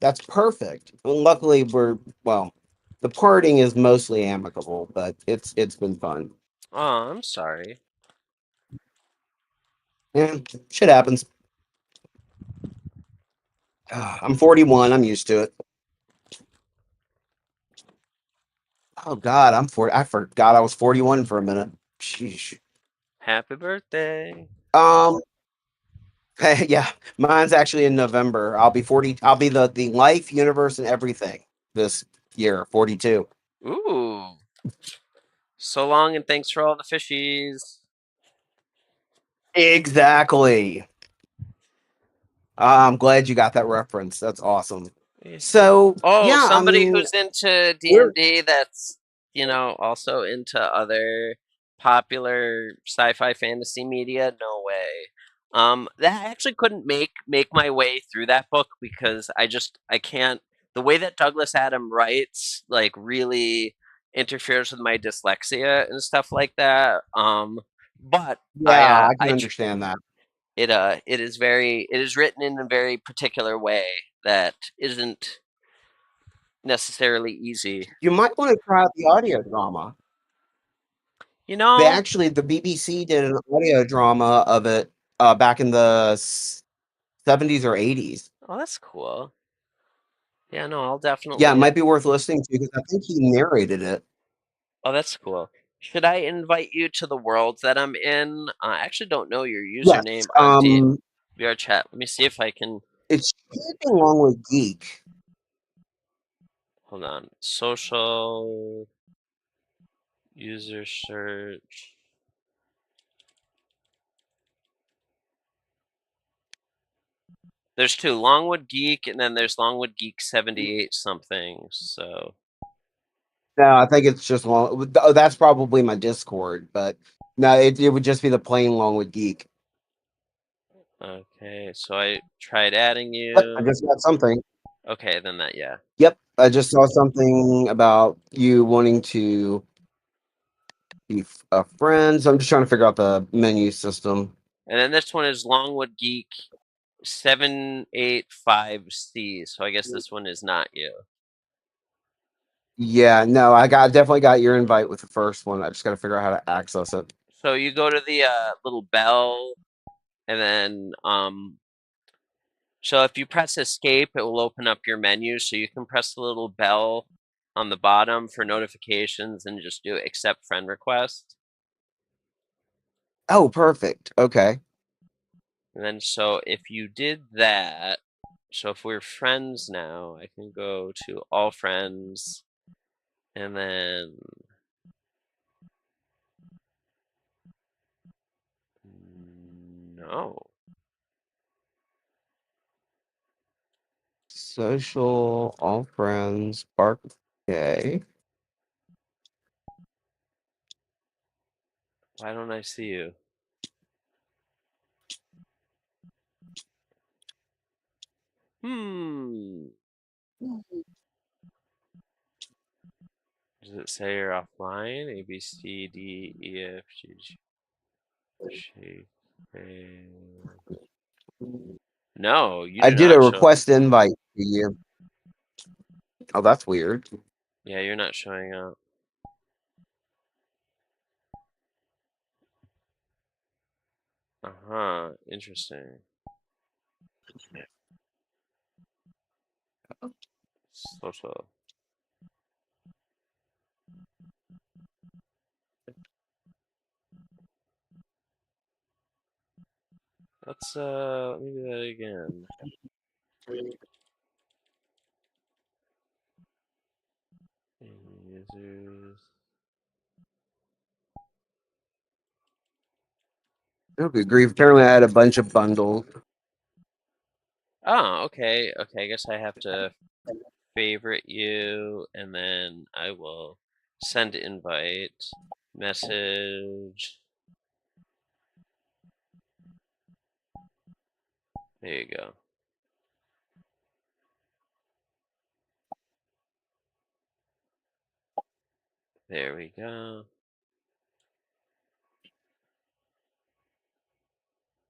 that's perfect. And luckily the parting is mostly amicable, but it's been fun. Oh, I'm sorry. Yeah, shit happens. I'm 41. I'm used to it. Oh God, I'm 40. I forgot I was 41 for a minute. Sheesh. Happy birthday. Um, yeah, mine's actually in November. I'll be 40. I'll be the life, universe, and everything this year. 42. Ooh. So long and thanks for all the fishies. Exactly. I'm glad you got that reference. That's awesome. Yeah. So Oh, yeah, I somebody mean, who's into we're D&D that's, also into other popular sci-fi fantasy media, no way. That I actually couldn't make my way through that book because I can't the way that Douglas Adam writes like really interferes with my dyslexia and stuff like that. But yeah, I can understand that. it is written in a very particular way that isn't necessarily easy. You might want to try out the audio drama. You They know? actually, the BBC did an audio drama of it back in the 70s or 80s. Oh, that's cool. Yeah, no, I'll Yeah, it definitely. might be worth listening to because I think he narrated it. Oh, that's cool. Should I invite you to the world that I'm in? I actually don't know your Yes. username on VR chat. Let me see if I can. It's keeping along with Geek. Hold on. Social user search. There's two, Longwood Geek, and then there's Longwood Geek 78 something. So No, I think it's just long. Oh, that's probably my Discord, but no, it would just be the plain Longwood Geek. okay, so I tried adding Yep, I you. just got something. Okay, then that yeah. Yep, I just saw something about you wanting to be friends. I'm just trying to figure out the menu system. And then this one is Longwood Geek 785C. So I guess this one is not you. Yeah, no, definitely got your invite with the first one. I just got to figure out how to access it. So you go to the little bell, and then so if you press escape, it will open up your menu. So you can press the little bell on the bottom for notifications and just do accept friend request. Oh, perfect. Okay. And then so if you did that, so if we're friends now, I can go to all friends, and then no. Social, all friends, Park. Okay. Why don't I see you? Hmm. Does it say you're offline? A, B, C, D, E, F, G, G, A. No, you I do did a not show. request invite to you. Oh, that's weird. Yeah, you're not showing up. Uh-huh. Interesting. Social. Let me do that again. Users. Oh, good grief. Apparently, I had a bunch of bundles. Oh, okay. Okay, I guess I have to favorite you, and then I will send invite, message. There you go. There we go.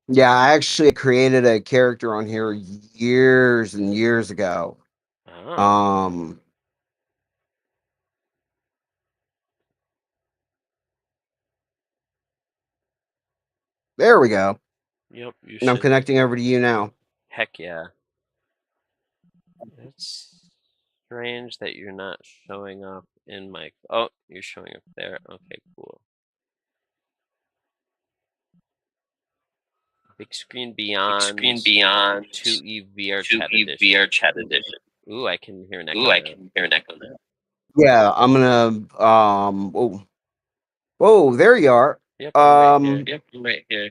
Yeah, I actually created a character on here years and years ago. Oh. There we go. Yep, you And I'm should. connecting over to you now. Heck yeah. It's strange that you're not showing up in my... Oh, you're showing up there. Okay, cool. Big Screen Beyond. 2E VR Chat Edition. Ooh, I can hear an echo. Now. Yeah, I'm gonna whoa, there you are. Yep, I'm right here.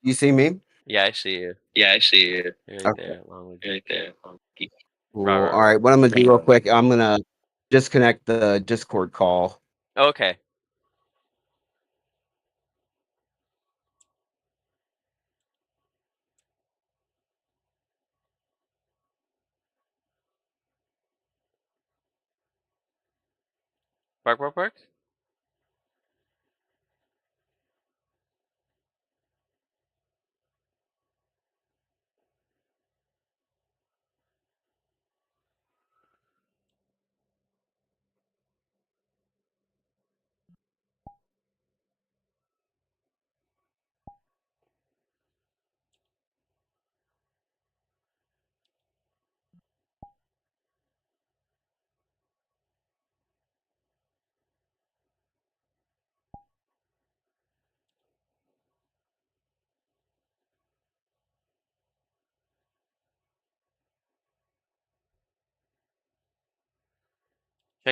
You see me? Yeah, I see you. You're right Okay. there, along with you. Cool. Right. All right, what I'm gonna do real quick, I'm gonna disconnect the Discord call. Okay. Bark.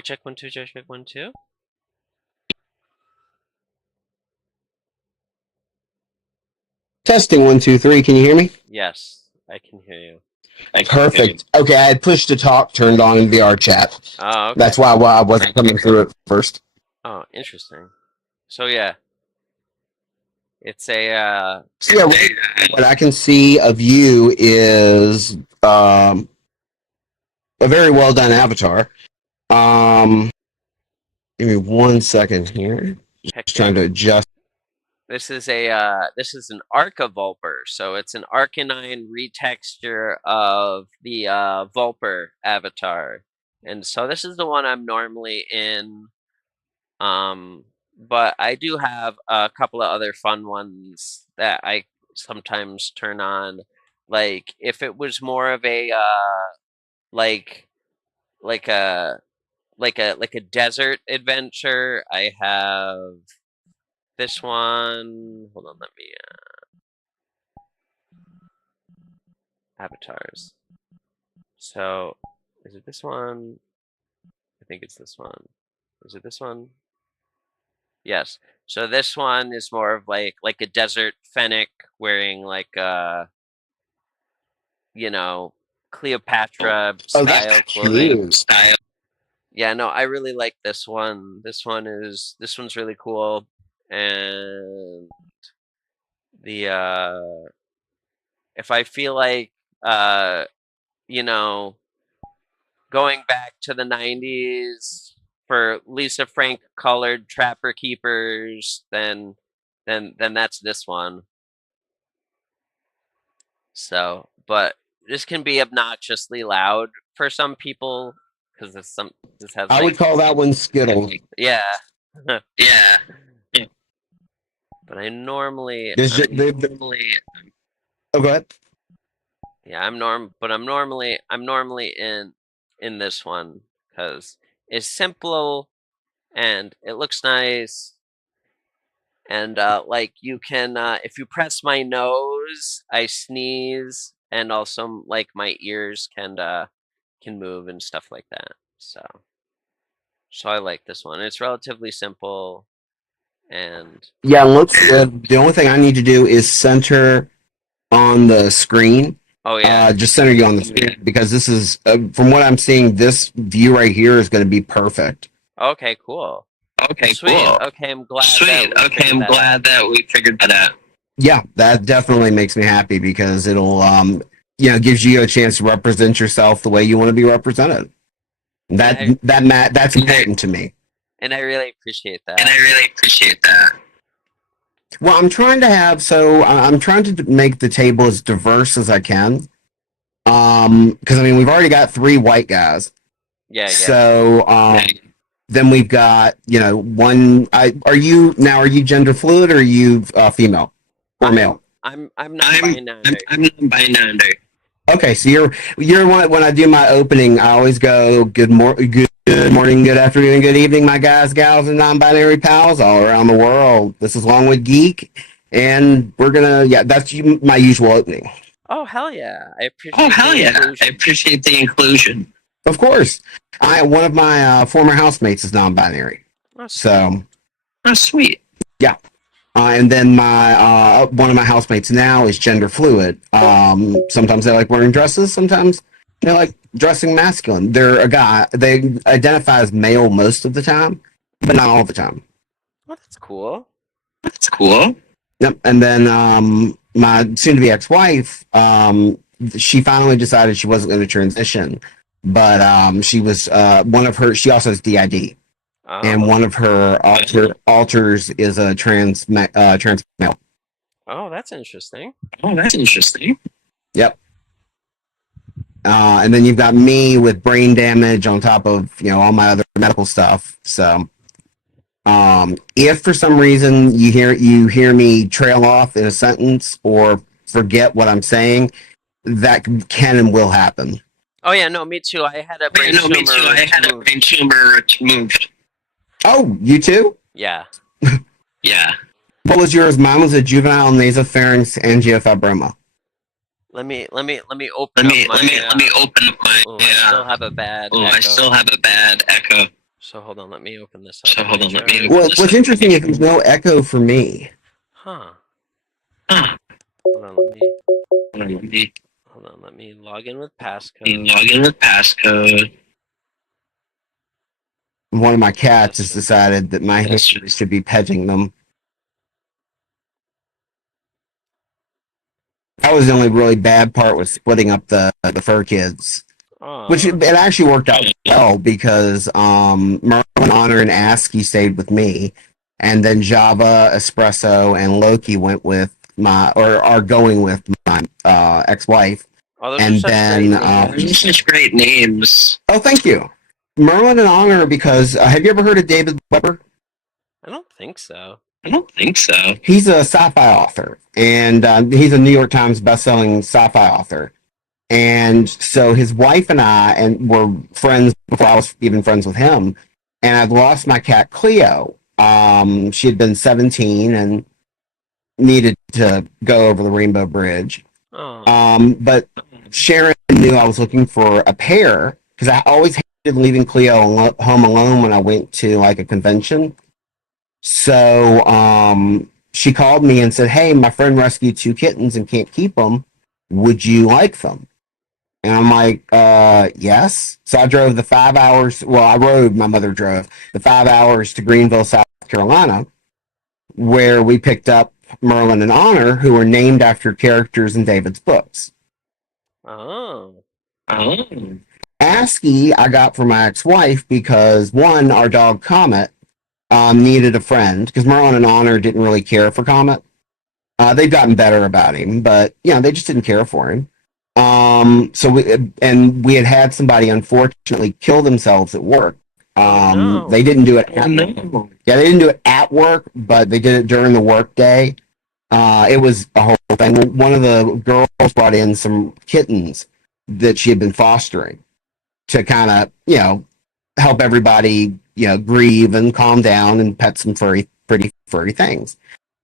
Check 1 2. Check 1 2. Testing 1 2 3. Can you hear me? Yes, I can hear you. Perfect. Okay, I had push to talk turned on in VR chat. Oh, okay. That's why I wasn't coming through it first. Oh, interesting. So yeah, it's a So yeah, what I can see of you is a very well done avatar. Give me 1 second here. heck Just yeah. trying to adjust. This is an Archivulper, so it's an Arcanine retexture of the Vulper avatar, and so this is the one I'm normally in. But I do have a couple of other fun ones that I sometimes turn on. Like if it was more of a like a desert adventure, I have this one. Hold on, let me avatars. So is it this one? I think it's this one. Is it this one? Yes. So this one is more of like a desert fennec wearing like Cleopatra style clothing. Yeah, no, I really like this one. This one's really cool. And the if I feel like going back to the 90s for Lisa Frank colored Trapper Keepers, then that's this one. So, but this can be obnoxiously loud for some people because this has. I would call that one Skittles. Yeah. Yeah. But I normally. Oh, go ahead. Yeah, I'm normally in this one because it's simple and it looks nice. And like you can, if you press my nose, I sneeze, and also like my ears can move and stuff like that. So I like this one. It's relatively simple, and yeah, looks good. The only thing I need to do is center on the screen. Oh yeah, just center you on the screen because this is from what I'm seeing. This view right here is going to be perfect. Okay, cool. Okay, Sweet. cool. Okay, I'm glad. Sweet. Okay, I'm glad that we figured that out. Yeah, that definitely makes me happy because it'll gives you a chance to represent yourself the way you want to be represented. And I That's important to me. and I really appreciate that. Well, I'm trying to make the table as diverse as I can. Because I mean, we've already got 3 white guys. Yeah. So then we've got one. Are you gender fluid or are you female or male? I'm non-binary. I'm non-binary. Okay, so you're one. When I do my opening, I always go good morning, good afternoon, good evening, my guys, gals, and non-binary pals all around the world. This is Longwood Geek, and that's my usual opening. Oh hell yeah! I appreciate. Oh hell yeah! I appreciate the inclusion. Of course, one of my former housemates is non-binary. Oh, so, sweet. Yeah. And then my one of my housemates now is gender fluid. Sometimes they like wearing dresses. Sometimes they like dressing masculine. They're a guy. They identify as male most of the time, but not all the time. Well, that's cool. That's cool. Yep. And then my soon-to-be ex-wife, she finally decided she wasn't going to transition, but she was one of her. She also has DID. And one of her alters is a trans male. Oh, that's interesting. Yep. And then you've got me with brain damage on top of all my other medical stuff. So, if for some reason you hear me trail off in a sentence or forget what I'm saying, that can and will happen. Oh yeah, no, me too. I had a brain tumor removed. Oh, you too? Yeah. Yeah. What was yours? Mine was a juvenile nasopharynx angiofibroma. Let me open Let me open up my. I still have a bad. I still have a bad echo. So hold on, let me open this up. Well, what's interesting is there's no echo for me. Huh. Huh. Hold on, let me log in with passcode. One of my cats has decided that my hands should be petting them. That was the only really bad part, was splitting up the fur kids. Which it actually worked out well because Merlin, Honor, and ASCII stayed with me, and then Java, Espresso, and Loki went with are going with my ex-wife. Oh, and then those are such great names. Oh, thank you. Merlin and Honor, because have you ever heard of David Weber? I don't think so. He's a sci-fi author, and he's a New York Times best-selling sci-fi author. And so his wife and I were friends before I was even friends with him. And I'd lost my cat Cleo. She had been 17 and needed to go over the Rainbow Bridge. But Sharon knew I was looking for a pair because I always hated leaving Cleo home alone when I went to like a convention. So she called me and said, "Hey, my friend rescued 2 kittens and can't keep them. Would you like them?" And I'm like, yes. So I drove the 5 hours. Well, I rode, my mother drove the 5 hours to Greenville, South Carolina, where we picked up Merlin and Honor, who were named after characters in David's books. Oh. ASCII I got from my ex-wife because, one, our dog Comet needed a friend, because Merlin and Honor didn't really care for Comet. They've gotten better about him, but they just didn't care for him. So we had somebody unfortunately kill themselves at work. They didn't do it. They didn't do it at work, but they did it during the work day. It was a whole thing. One of the girls brought in some kittens that she had been fostering to kind of, help everybody, grieve and calm down and pet some pretty furry things.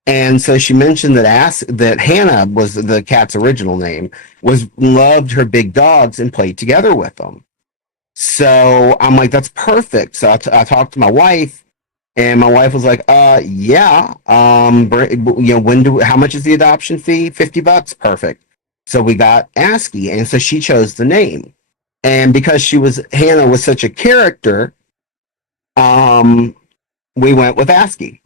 And so she mentioned that Hannah was the cat's original name, loved her big dogs and played together with them. So I'm like, that's perfect. So I talked to my wife, and my wife was like, yeah. How much is the adoption fee? $50. Perfect. So we got ASCII, and so she chose the name. And because Hannah was such a character, we went with ASCII.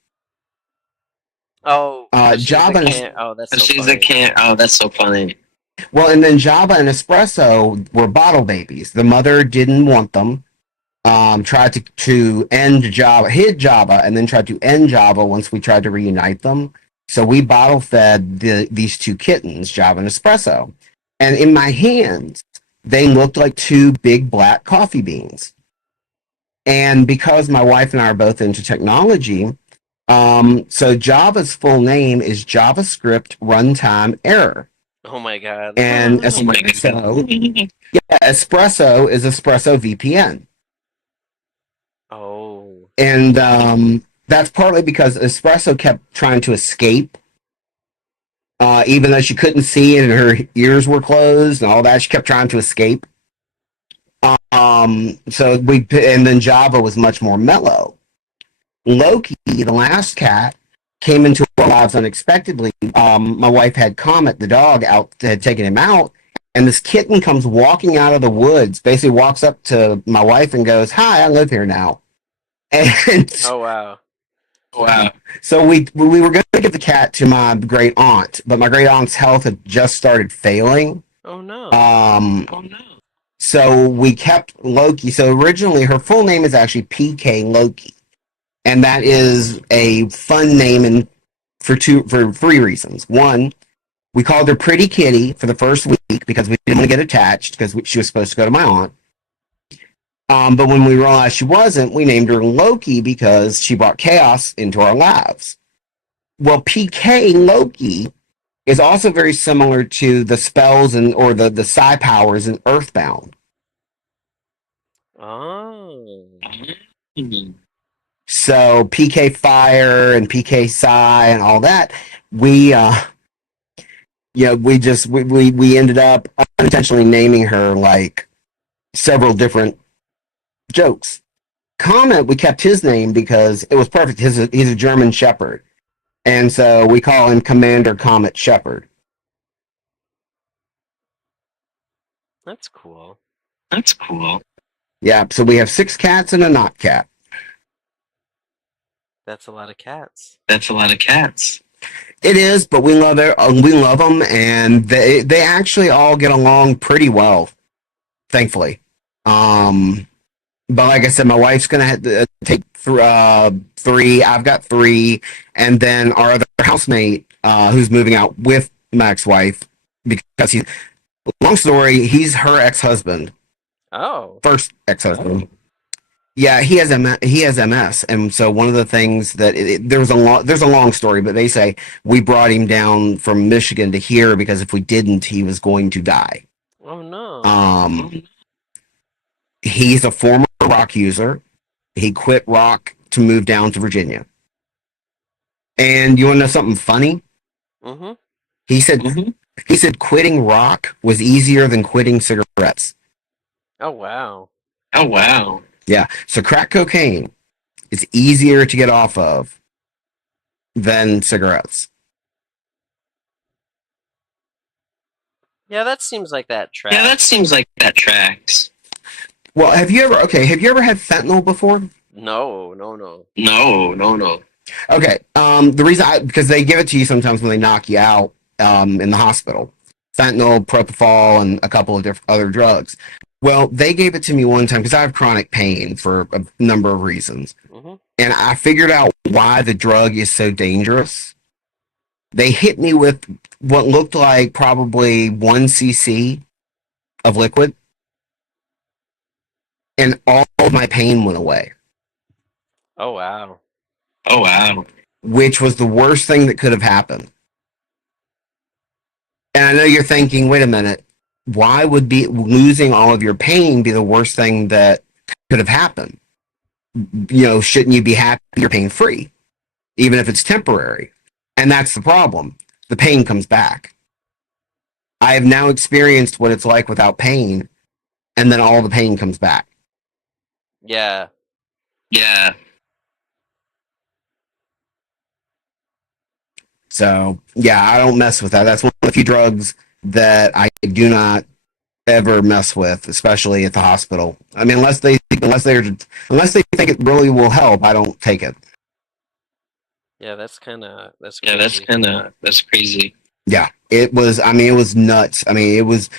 Oh, so she's Java a and can. Oh, that's so She's funny. a can. Oh, that's so funny. well, and then Java and Espresso were bottle babies. The mother didn't want them. Tried to end Java, hid Java, and then tried to end Java once we tried to reunite them. So we bottle fed these two kittens, Java and Espresso. And in my hands, they looked like two big black coffee beans. And because my wife and I are both into technology, so Java's full name is JavaScript Runtime Error. Oh my god. And Oh my Espresso, yeah, Espresso is Espresso VPN. Oh. And that's partly because Espresso kept trying to escape. Even though she couldn't see it and her ears were closed and all that, she kept trying to escape. So and then Java was much more mellow. Loki, the last cat, came into our lives unexpectedly. My wife had Comet, the dog, had taken him out, and this kitten comes walking out of the woods, basically walks up to my wife and goes, "Hi, I live here now." And Oh wow. Wow. so we were going to give the cat to my great aunt, but my great aunt's health had just started failing. Oh no. Oh no. So we kept Loki. So originally her full name is actually PK Loki. And that is a fun name for three reasons. One, we called her Pretty Kitty for the first week because we didn't want to get attached because she was supposed to go to my aunt. But when we realized she wasn't, we named her Loki because she brought chaos into our lives. Well, PK Loki is also very similar to the spells or the psi powers in Earthbound. Oh. So PK Fire and PK Psi and all that, we ended up unintentionally naming her like several different jokes. Comet, we kept his name because it was perfect. He's a German Shepherd, and so we call him Commander Comet Shepherd. That's cool. That's cool. Yeah, so we have 6 cats and a not cat. That's a lot of cats. That's a lot of cats. It is, but we love it. We love them, and they actually all get along pretty well, thankfully. But like I said, my wife's gonna have to take 3. I've got 3, and then our other housemate, who's moving out with my ex-wife, because long story, he's her ex-husband, Oh. first ex-husband. Yeah, he has MS, and so one of the things that there's a long story, but they say we brought him down from Michigan to here because if we didn't, he was going to die. Oh no. He's a former rock user. He quit rock to move down to Virginia. And you want to know something funny? Mm-hmm. He said quitting rock was easier than quitting cigarettes. Oh wow. Oh wow. Yeah. So crack cocaine is easier to get off of than cigarettes. Yeah, that seems like that track. Yeah, that seems like that tracks. Well, have you ever had fentanyl before? No. No. Okay. The reason because they give it to you sometimes when they knock you out in the hospital. Fentanyl, propofol, and a couple of other drugs. Well, they gave it to me one time because I have chronic pain for a number of reasons. Mm-hmm. And I figured out why the drug is so dangerous. They hit me with what looked like probably 1 cc of liquid. And all of my pain went away. Oh wow. Oh wow. Which was the worst thing that could have happened. And I know you're thinking, wait a minute, why would losing all of your pain be the worst thing that could have happened? Shouldn't you be happy you're pain free, even if it's temporary? And that's the problem. The pain comes back. I have now experienced what it's like without pain, and then all the pain comes back. Yeah. Yeah. So, yeah, I don't mess with that. That's one of the few drugs that I do not ever mess with, especially at the hospital. I mean, unless they think it really will help, I don't take it. Yeah, that's that's Yeah, that's crazy. Yeah, it was. I mean, it was nuts. I mean, it was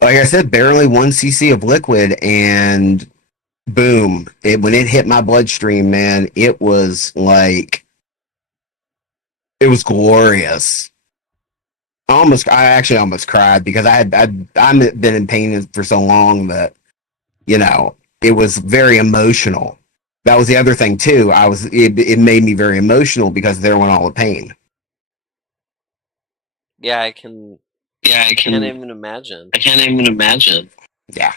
like I said, barely 1 cc of liquid, and boom! When it hit my bloodstream, man, it was like it was glorious. I actually almost cried because I've been in pain for so long that it was very emotional. That was the other thing too. It made me very emotional because there went all the pain. Yeah, I can. Yeah, I Can't can. even imagine. I can't even imagine. Yeah.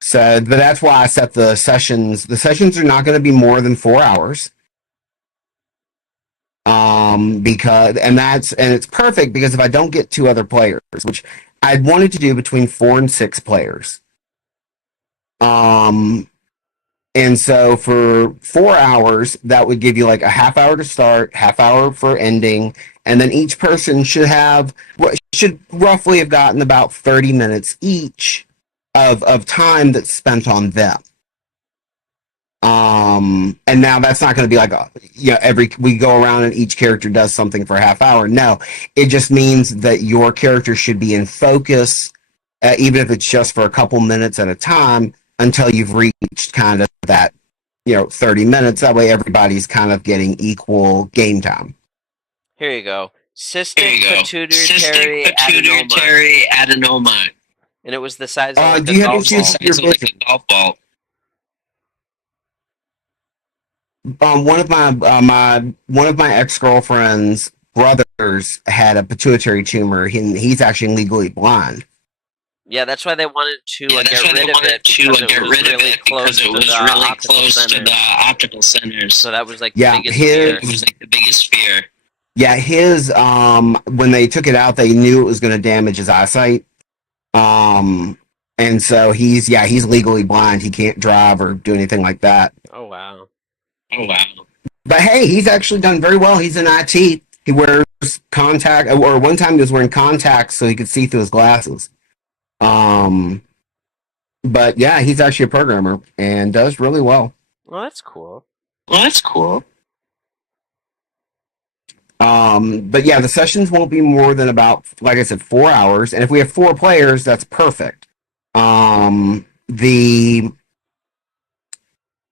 So, but that's why I set the sessions. The sessions are not going to be more than 4 hours. Because it's perfect because if I don't get two other players, which I wanted to do between 4 and 6 players. And so for 4 hours, that would give you like a half hour to start, half hour for ending, and then each person should roughly have gotten about 30 minutes each of time that's spent on them. And now that's not going to be like we go around and each character does something for a half hour. No, it just means that your character should be in focus, even if it's just for a couple minutes at a time, until you've reached kind of that 30 minutes. That way everybody's kind of getting equal game time. Here you go. Cystic pituitary adenoma. And it was the size of like do a you have golf issues ball. with your Like vision? a golf ball. One of my ex-girlfriend's brothers had a pituitary tumor. He's actually legally blind. Yeah, that's why they wanted to Yeah, that's why get they rid of wanted it to because get rid of it because it was really close to center. the optical centers. So that was like Yeah, the biggest fear. It was like the biggest fear. Yeah, his when they took it out, they knew it was going to damage his eyesight. And so he's legally blind. He can't drive or do anything like that. Oh wow. Oh wow. But hey, he's actually done very well. He's in IT. He wears contact, or one time he was wearing contacts so he could see through his glasses. But yeah, he's actually a programmer and does really well. Well, that's cool. Well, that's cool. But yeah, the sessions won't be more than about, like I said, 4 hours. And if we have 4 players, that's perfect.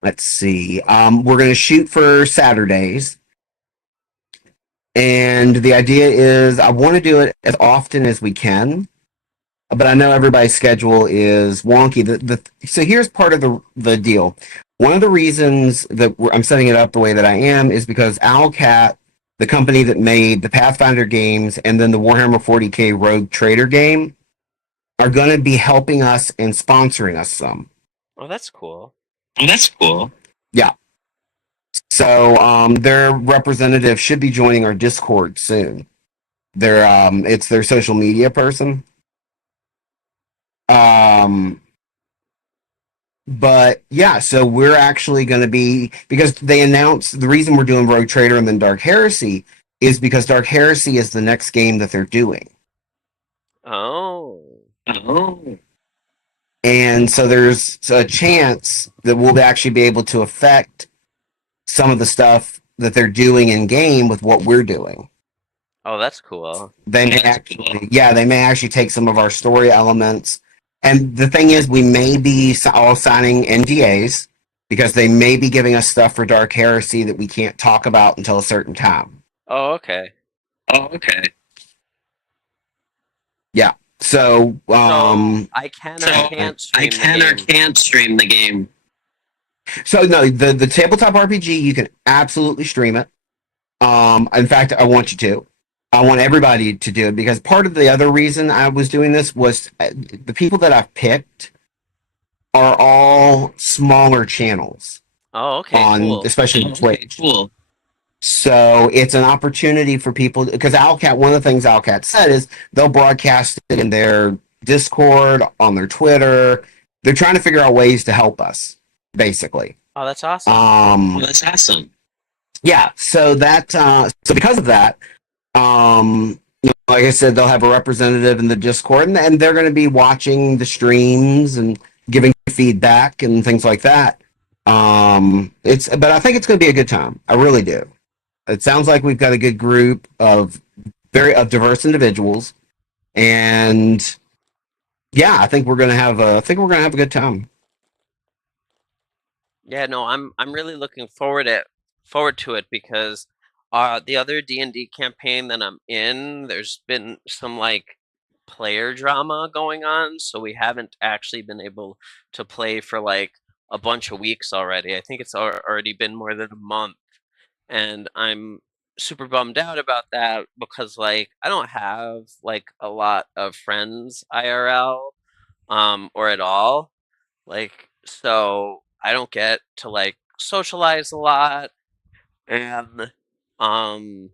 Let's see. We're going to shoot for Saturdays. And the idea is I want to do it as often as we can. But I know everybody's schedule is wonky. So here's part of the deal. One of the reasons that I'm setting it up the way that I am is because Owlcat, the company that made the Pathfinder games and then the Warhammer 40K Rogue Trader game, are going to be helping us and sponsoring us some. Oh, that's cool. Well, that's cool. Yeah. So their representative should be joining our Discord soon. It's their social media person. But yeah, so we're actually going to be, because they announced the reason we're doing Rogue Trader and then Dark Heresy is because Dark Heresy is the next game that they're doing. Oh. Oh. And so there's a chance that we'll actually be able to affect some of the stuff that they're doing in game with what we're doing. Oh, that's cool. They may actually take some of our story elements. And the thing is, we may be all signing NDAs because they may be giving us stuff for Dark Heresy that we can't talk about until a certain time. Oh, okay. Oh, okay. Yeah. So, I can or can't stream the game. So no, the tabletop RPG, you can absolutely stream it. In fact, I want you to. I want everybody to do it because part of the other reason I was doing this was the people that I've picked are all smaller channels. Oh, okay, cool. Especially on Twitch. Cool. So it's an opportunity for people, because Owlcat, one of the things Owlcat said is they'll broadcast it in their Discord, on their Twitter. They're trying to figure out ways to help us, basically. Oh, that's awesome. Well, that's awesome. Yeah, so because of that, like I said, they'll have a representative in the Discord, and they're going to be watching the streams and giving feedback and things like that. But I think it's going to be a good time. I really do. it sounds like we've got a good group of diverse individuals, and yeah, I think we're gonna have a good time. Yeah, no, I'm really looking forward to it because the other D&D campaign that I'm in, there's been some like player drama going on, so we haven't actually been able to play for like a bunch of weeks already. I think it's already been more than a month, and I'm super bummed out about that because like I don't have like a lot of friends IRL or at all. Like, so I don't get to like socialize a lot, and um,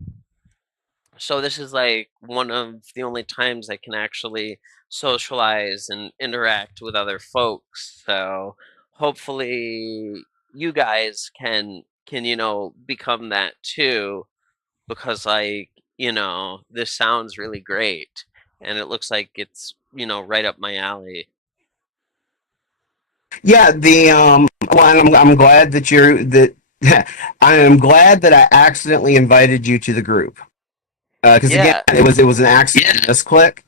so this is like one of the only times I can actually socialize and interact with other folks. So hopefully you guys can become that too, because like this sounds really great, and it looks like it's right up my alley. Yeah, well, and I'm glad that you're that I am glad that I accidentally invited you to the group. Because again, Yeah, it was an accident misclick,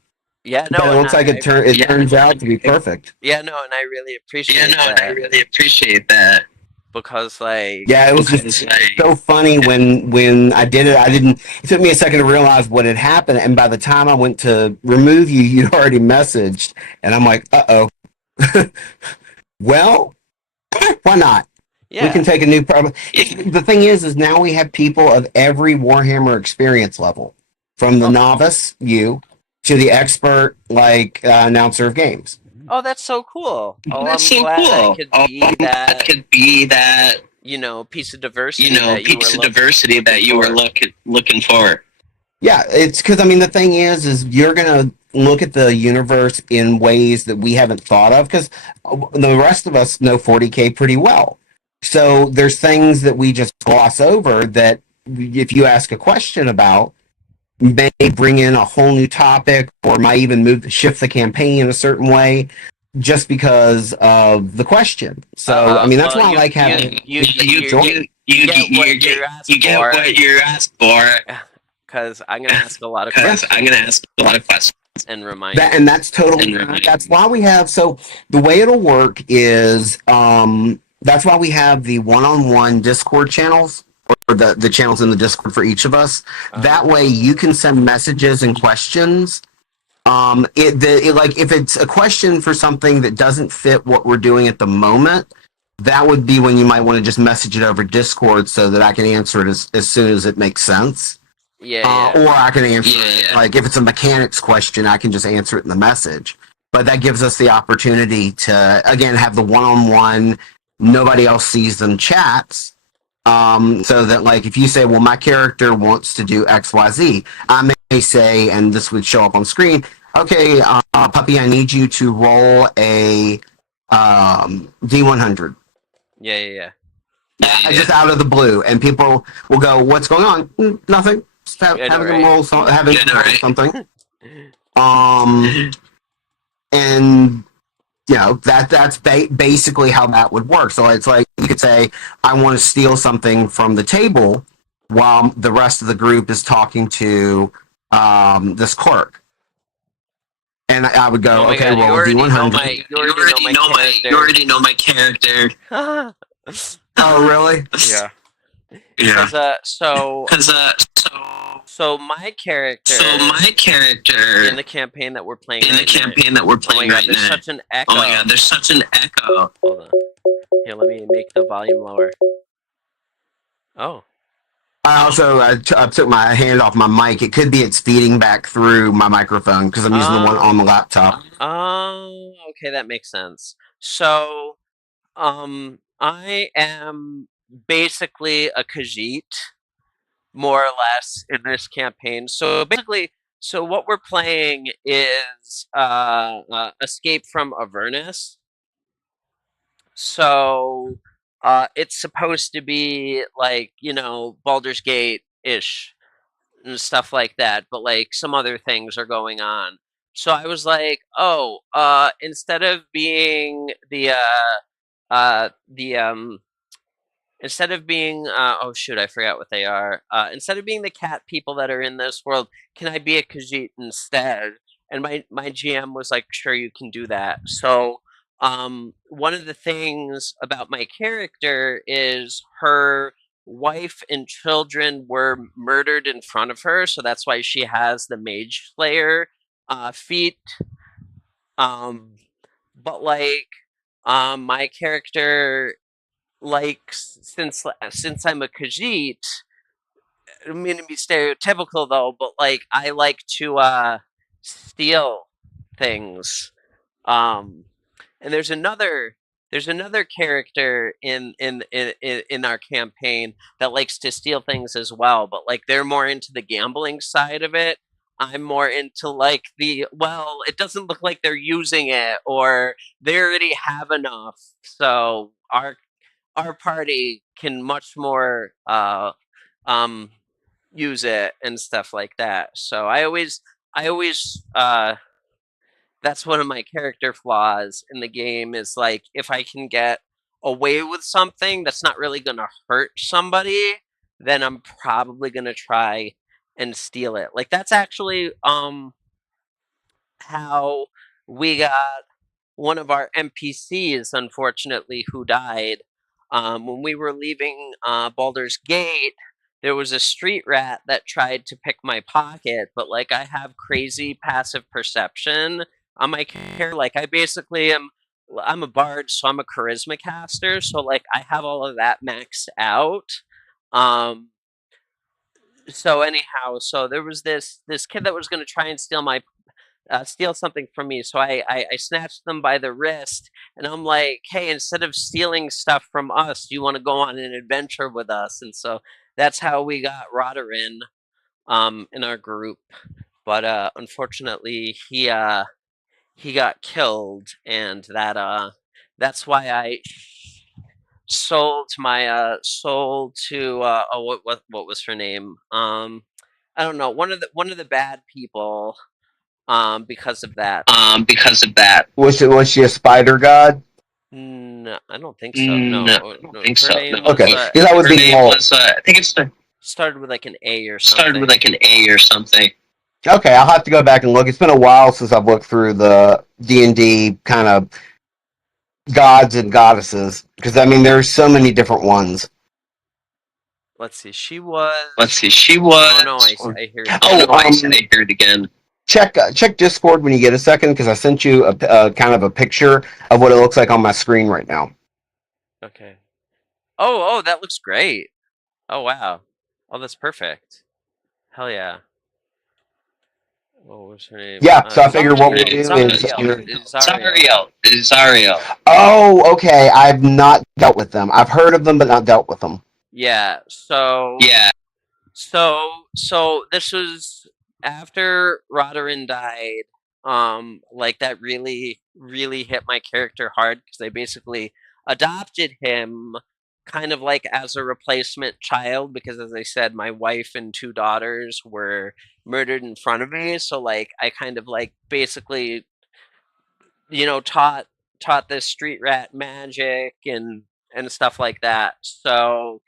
yeah, but no, it and looks like it turns out to be perfect. yeah, no, and I really Yeah, appreciate no, and I that really appreciate that because like Yeah, it was because, just like, so funny when I did it. I didn't. It took me a second to realize what had happened, and by the time I went to remove you, you'd already messaged, and I'm like, oh. Well, why not? We can yeah. take a new problem. The thing is now we have people of every Warhammer experience level, from the Oh, novice, you, to the expert, like announcer of games. oh, that's so cool. Oh, that's I'm so glad I cool. could Oh, be that that, could be that piece of diversity that you were piece of diversity looking that you were for. looking for. Yeah, it's because I mean the thing is you're gonna look at the universe in ways that we haven't thought of because the rest of us know 40K pretty well. So there's things that we just gloss over that if you ask a question about may bring in a whole new topic or might even shift the campaign in a certain way just because of the question. So I mean that's Well, why I like having you get what you're asked for, what you're asked for because I'm gonna ask a lot of because I'm questions gonna ask a lot of questions. and remind that, you. and that's totally fine. That's why we have so the way it'll work is that's why we have the one-on-one Discord channels or the channels in the Discord for each of us. That way you can send messages and questions. Like if it's a question for something that doesn't fit what we're doing at the moment, that would be when you might want to just message it over Discord so that I can answer it as soon as it makes sense. Yeah, Or I can answer it. Like if it's a mechanics question, I can just answer it in the message. But that gives us the opportunity to again have the one-on-one. Nobody else sees them chats. So that like if you say, well, my character wants to do XYZ, I may say, and this would show up on screen. Okay, puppy, I need you to roll a D100. yeah. Just out of the blue, and people will go, "What's going on?" Nothing. Just Yeah, I know, having them right? roll something. And that's basically how that would work. So it's like you could say, "I want to steal something from the table," while the rest of the group is talking to this clerk. And I would go, Oh my "Okay, god, you roll already know D100." you already know my character. Oh, really? Yeah. Yeah. Because so my character in the campaign that we're playing right now. that we're Oh my playing god, right there's now. such an echo. Oh my god, there's such an echo. Hold on. Here, let me make the volume lower. Oh. I also I took my hand off my mic. It could be it's feeding back through my microphone because I'm using the one on the laptop. Oh, okay, that makes sense. So, I am basically a Khajiit, more or less, in this campaign. So basically, so what we're playing is Escape from Avernus. So, it's supposed to be like Baldur's Gate ish and stuff like that, but like some other things are going on. So I was like, oh, instead of being the instead of being oh shoot, I forgot what they are. Instead of being the cat people that are in this world, can I be a Khajiit instead? And my GM was like, sure, you can do that. So one of the things about my character is her wife and children were murdered in front of her, so that's why she has the Mage Slayer feat. But like my character, like since I'm a Khajiit, I don't mean to be stereotypical though, but like I like to steal things. Um and there's another character in our campaign that likes to steal things as well, but like they're more into the gambling side of it. I'm more into like well, it doesn't look like they're using it or they already have enough. So our party can much more um use it and stuff like that. So I always that's one of my character flaws in the game is like if I can get away with something that's not really going to hurt somebody, then I'm probably going to try and steal it. Like that's actually how we got one of our NPCs, unfortunately, who died. When we were leaving Baldur's Gate, there was a street rat that tried to pick my pocket, but like I have crazy passive perception on my character. Like I basically I'm a bard, so I'm a charisma caster. So like I have all of that maxed out. Um, so anyhow, so there was this kid that was going to try and steal something from me. So I snatched them by the wrist, and I'm like, "Hey, instead of stealing stuff from us, do you want to go on an adventure with us?" And so that's how we got Rodarin in our group. But unfortunately, he got killed, and that's why I sold my soul to oh what was her name? I don't know, one of the bad people because of that. Because of that. Was she a spider god? No, I don't think so. No, No, I don't think her so. name No. was, Okay, because that would Her be name more. was, I think it's started with like an A or something. started with like an A or something. Okay, I'll have to go back and look. It's been a while since I've looked through the D&D kind of gods and goddesses because I mean there's so many different ones. Let's see. She was. Let's see. She was. Oh no, I hear it. Oh, no, I hear it again. Check Discord when you get a second because I sent you a kind of a picture of what it looks like on my screen right now. Okay. Oh, that looks great. Oh wow. Oh, that's perfect. Hell yeah. What was her name? Yeah, so I figured what we'll do is Zariel. Oh, okay. I've not dealt with them. I've heard of them, but not dealt with them. Yeah. So this was after Rodarin died. Like that really hit my character hard because they basically adopted him kind of like as a replacement child because, as I said, my wife and 2 daughters were murdered in front of me. So like I kind of like basically, taught this street rat magic and stuff like that. So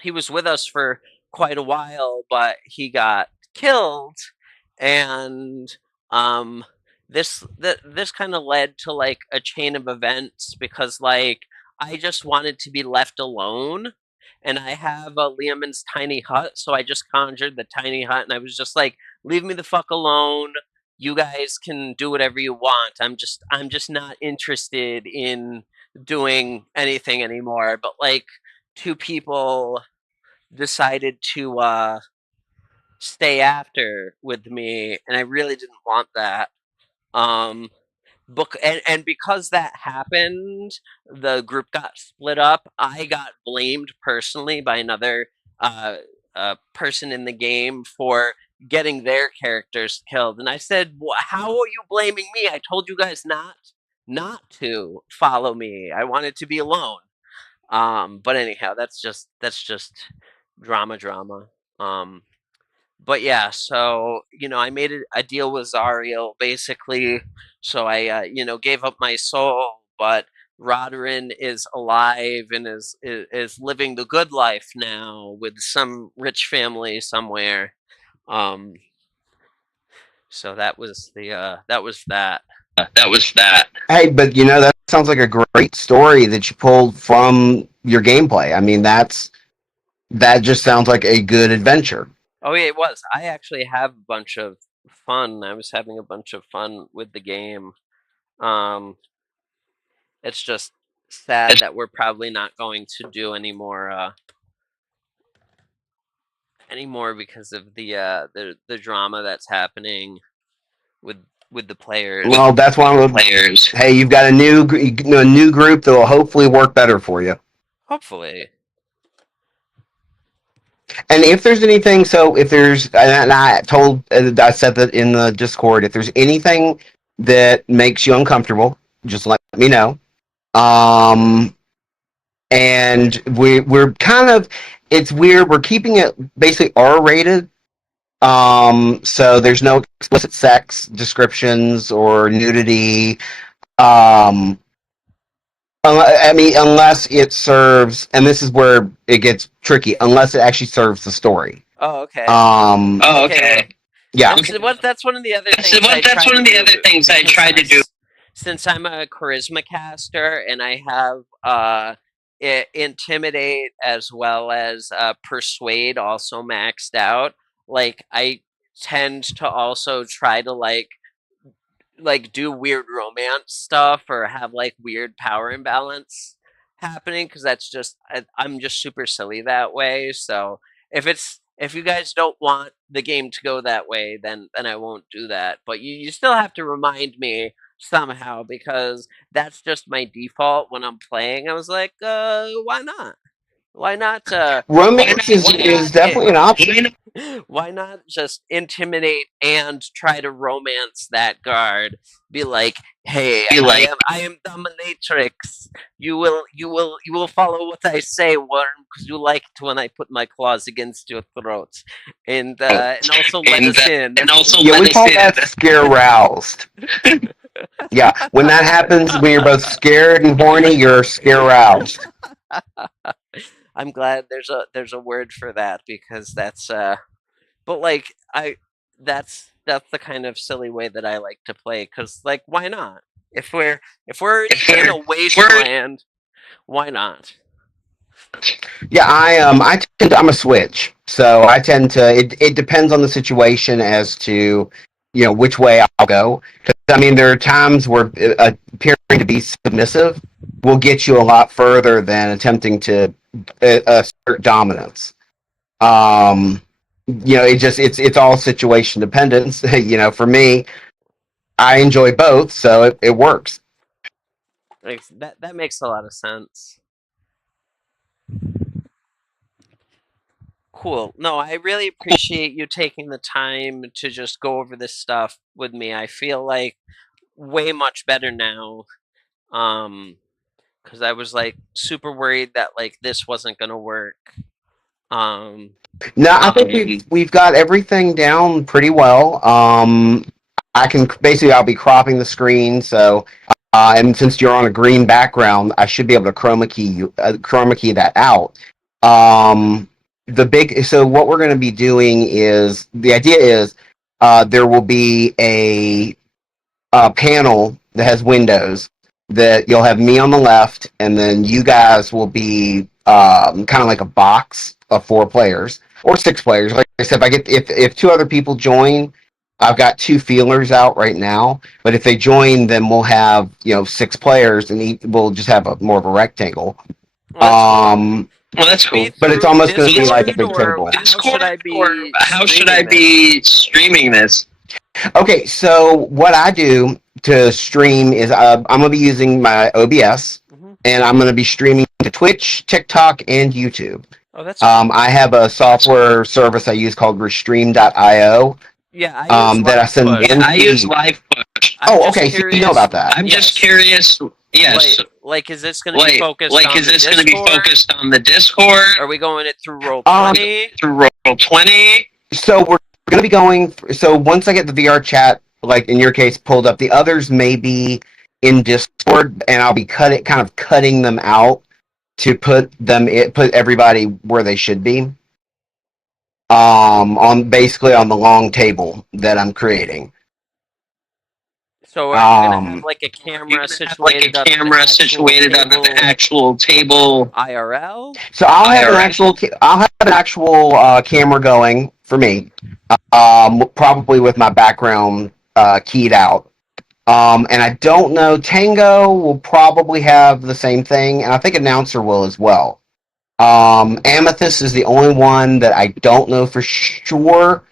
he was with us for quite a while, but he got killed, and this kind of led to like a chain of events because like I just wanted to be left alone, and I have a Liamon's tiny hut, so I just conjured the tiny hut, and I was just like, "Leave me the fuck alone. You guys can do whatever you want. I'm just not interested in doing anything anymore." But like 2 people decided to stay after with me, and I really didn't want that. Book and because that happened, the group got split up. I got blamed personally by another person in the game for getting their characters killed, and I said, "How are you blaming me? I told you guys not to follow me. I wanted to be alone." But anyhow, that's just drama. But yeah, so I made a deal with Zariel basically. So I gave up my soul, but Rodrin is alive and is living the good life now with some rich family somewhere. So that was that. That was that. Hey, but that sounds like a great story that you pulled from your gameplay. I mean, that just sounds like a good adventure. Oh yeah, it was. I actually have a bunch of fun. I was having a bunch of fun with the game. It's just sad that we're probably not going to do anymore because of the drama that's happening with the players. Well, that's one of the Players. Hey, you've got a new group that will hopefully work better for you. Hopefully. And if there's anything, and I said that in the Discord, if there's anything that makes you uncomfortable, just let me know. And we're kind of, it's weird, we're keeping it basically R-rated. So there's no explicit sex descriptions or nudity. I mean, unless it serves, and this is where it gets tricky, unless it actually serves the story. Oh, okay. Okay. Yeah. That's one of the other things. That's one of the other things I tried to do. Since I'm a charisma caster and I have intimidate as well as persuade also maxed out, like I tend to also try to like do weird romance stuff or have like weird power imbalance happening, because that's just I'm just super silly that way. So if you guys don't want the game to go that way, then I won't do that. But you still have to remind me somehow, because that's just my default when I'm playing. I was like, why not? Why not? Romance is definitely an option. Why not just intimidate and try to romance that guard? Be like, hey, I am dominatrix. You will follow what I say, worm, because you like it when I put my claws against your throat. And also let us in. We call that scare roused. Yeah, when that happens, when you're both scared and horny, you're scare roused. I'm glad there's a word for that, because that's but like that's the kind of silly way that I like to play, because like, why not? If we're in a wasteland, why not? Yeah, I'm a switch, so I tend to. It depends on the situation as to which way I'll go. I mean, there are times where appearing to be submissive will get you a lot further than attempting to assert dominance. It's all situation dependent. For me, I enjoy both, so it works. That makes a lot of sense. Cool. No, I really appreciate you taking the time to just go over this stuff with me. I feel like way much better now. Because I was like super worried that like this wasn't gonna work. No, I think we've got everything down pretty well. I'll be cropping the screen, so and since you're on a green background, I should be able to chroma key that out. So what we're going to be doing is, the idea is there will be a panel that has windows that you'll have me on the left, and then you guys will be kind of like a box of 4 players or 6 players. Like I said, if 2 other people join, I've got 2 feelers out right now. But if they join, then we'll have 6 players, and we'll just have more of a rectangle. Well, that's cool. But it's almost going to be like a big table. How should I be streaming this? Okay, so what I do to stream is I'm going to be using my OBS, and I'm going to be streaming to Twitch, TikTok, and YouTube. Oh, that's cool. I have a software service I use called Restream.io. Yeah, I use LivePush. Oh, okay, so you know about that. I'm just curious. Yes. Like, is this going to be focused? Is this going to be focused on the Discord? Are we going it through Roll20? Through Roll20? So we're going to be going. So once I get the VR chat, like in your case, pulled up, the others may be in Discord, and I'll be cutting them out to put everybody where they should be. On the long table that I'm creating. So are you gonna have like a camera situated on the actual table IRL? So I'll have an actual camera going for me, probably with my background keyed out. And I don't know, Tango will probably have the same thing, and I think Announcer will as well. Amethyst is the only one that I don't know for sure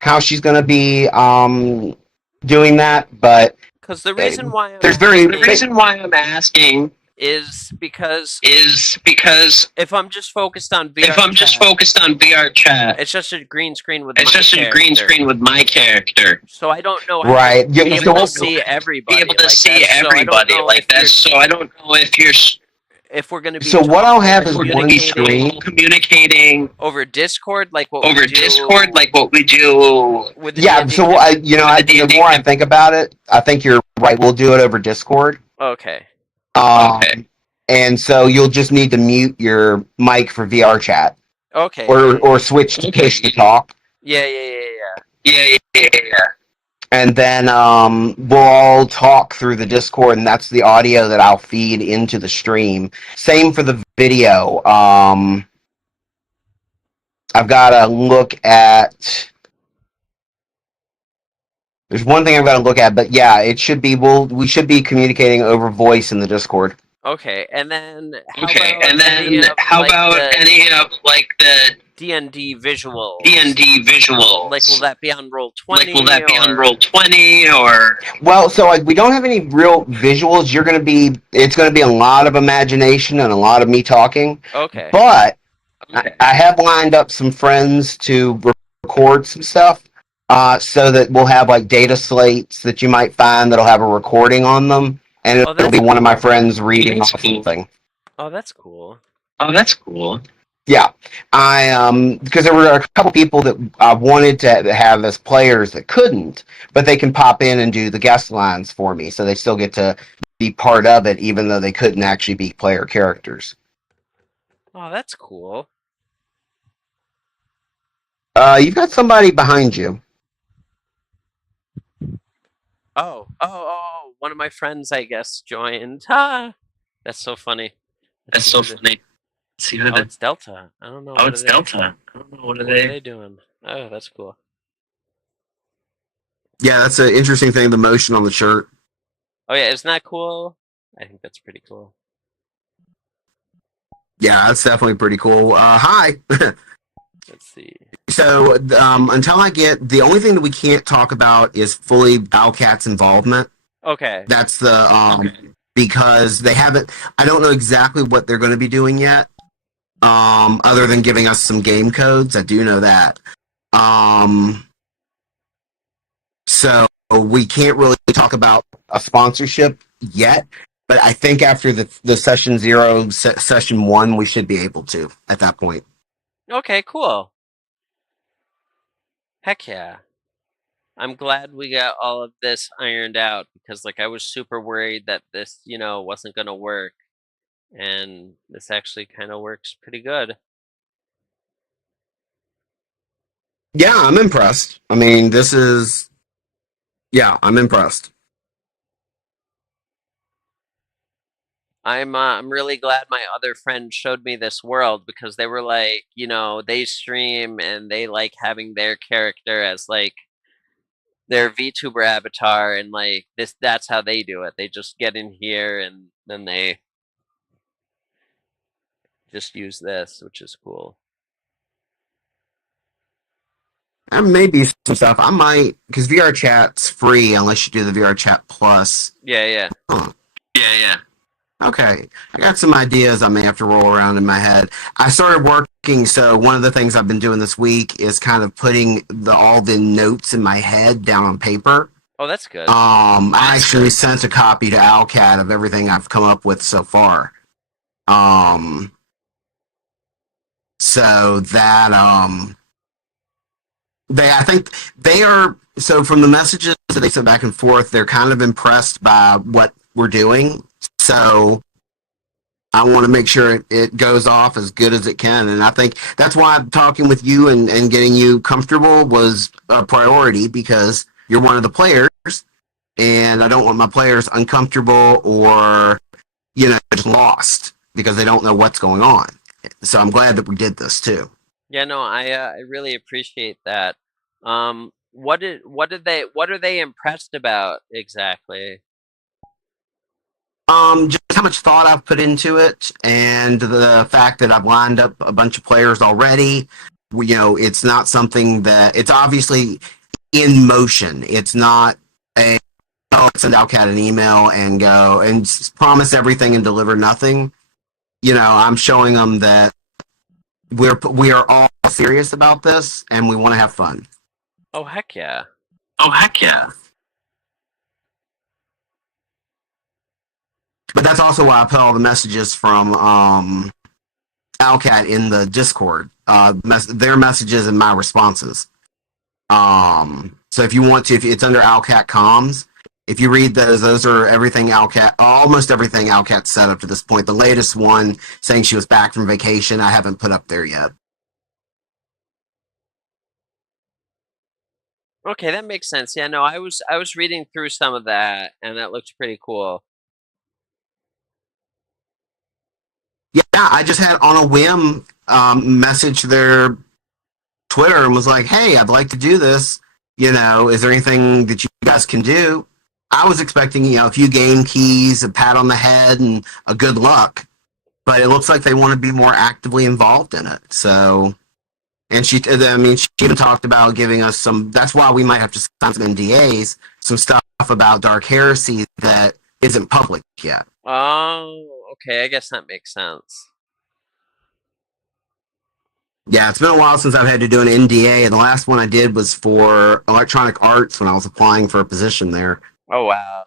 how she's going to be doing that, but because the reason why I'm asking is because if I'm just focused on VR chat, it's just a green screen with my character. So I don't know how right. to be able to see everybody. So I don't know if you're. If we're going to be so what I'll have is one screen communicating over Discord, like what we do. With the yeah. So the more I think about it, I think you're right. We'll do it over Discord. Okay. And so you'll just need to mute your mic for VR chat. Okay. Or switch to push to talk. Yeah. And then we'll all talk through the Discord, and that's the audio that I'll feed into the stream. Same for the video. I've got to look at... There's one thing I've got to look at, but yeah, it should be... we should be communicating over voice in the Discord. Okay, and then... How about any of the... D&D visuals. Like, will that be on Roll20? or? Well, so we don't have any real visuals. It's going to be a lot of imagination and a lot of me talking. Okay. But I have lined up some friends to record some stuff, so that we'll have like data slates that you might find that'll have a recording on them, and it'll be one of my friends reading off something. Oh, that's cool. Yeah, because there were a couple people that I wanted to have as players that couldn't, but they can pop in and do the guest lines for me, so they still get to be part of it, even though they couldn't actually be player characters. Oh, that's cool. You've got somebody behind you. Oh, one of my friends, I guess, joined. Ha! That's so funny. See oh, it's Delta. I don't know. Oh, it's Delta. I don't know. What are they doing? Oh, that's cool. Yeah, that's an interesting thing, the motion on the shirt. Oh, yeah, isn't that cool? I think that's pretty cool. Yeah, that's definitely pretty cool. Hi! Let's see. So, until I get... The only thing that we can't talk about is fully Owlcat's involvement. Okay. That's the... Because they haven't... I don't know exactly what they're going to be doing yet. Other than giving us some game codes. I do know that. So we can't really talk about a sponsorship yet, but I think after the session 0, session 1, we should be able to at that point. Okay, cool. Heck yeah. I'm glad we got all of this ironed out, because I was super worried that this, wasn't going to work. And this actually kind of works pretty good. Yeah, I'm impressed. I mean, I'm impressed. I'm really glad my other friend showed me this world, because they were like, they stream and they like having their character as their VTuber avatar, and that's how they do it. They just get in here and then they just use this, which is cool. And maybe some stuff. I might, because VR Chat's free unless you do the VR Chat Plus. Yeah. Huh. Yeah. Okay. I got some ideas I may have to roll around in my head. I started working, so one of the things I've been doing this week is kind of putting all the notes in my head down on paper. Oh, that's good. I actually sent a copy to Owlcat of everything I've come up with so far. So that, I think they are, so from the messages that they sent back and forth, they're kind of impressed by what we're doing. So I want to make sure it goes off as good as it can. And I think that's why talking with you and getting you comfortable was a priority, because you're one of the players, and I don't want my players uncomfortable or, just lost because they don't know what's going on. So I'm glad that we did this too. Yeah, no, I really appreciate that. What are they impressed about exactly? Just how much thought I've put into it, and the fact that I've lined up a bunch of players already. It's not something that it's obviously in motion. It's not send Outcat an email and go and promise everything and deliver nothing. I'm showing them that we are all serious about this and we want to have fun. Oh heck yeah! Oh heck yeah! But that's also why I put all the messages from Outcat in the Discord. Their messages and my responses. So if you want to, if it's under Outcat comms, if you read those are everything Outcat, almost everything Outcat set up to this point. The latest one saying she was back from vacation, I haven't put up there yet. Okay, that makes sense. Yeah, no, I was reading through some of that, and that looked pretty cool. Yeah, I just had on a whim message their Twitter and was like, "Hey, I'd like to do this. Is there anything that you guys can do?" I was expecting, a few game keys, a pat on the head, and a good luck. But it looks like they want to be more actively involved in it. So, and she even talked about giving us some. That's why we might have to sign some NDAs, some stuff about Dark Heresy that isn't public yet. Oh, okay. I guess that makes sense. Yeah, it's been a while since I've had to do an NDA, and the last one I did was for Electronic Arts when I was applying for a position there. Oh wow.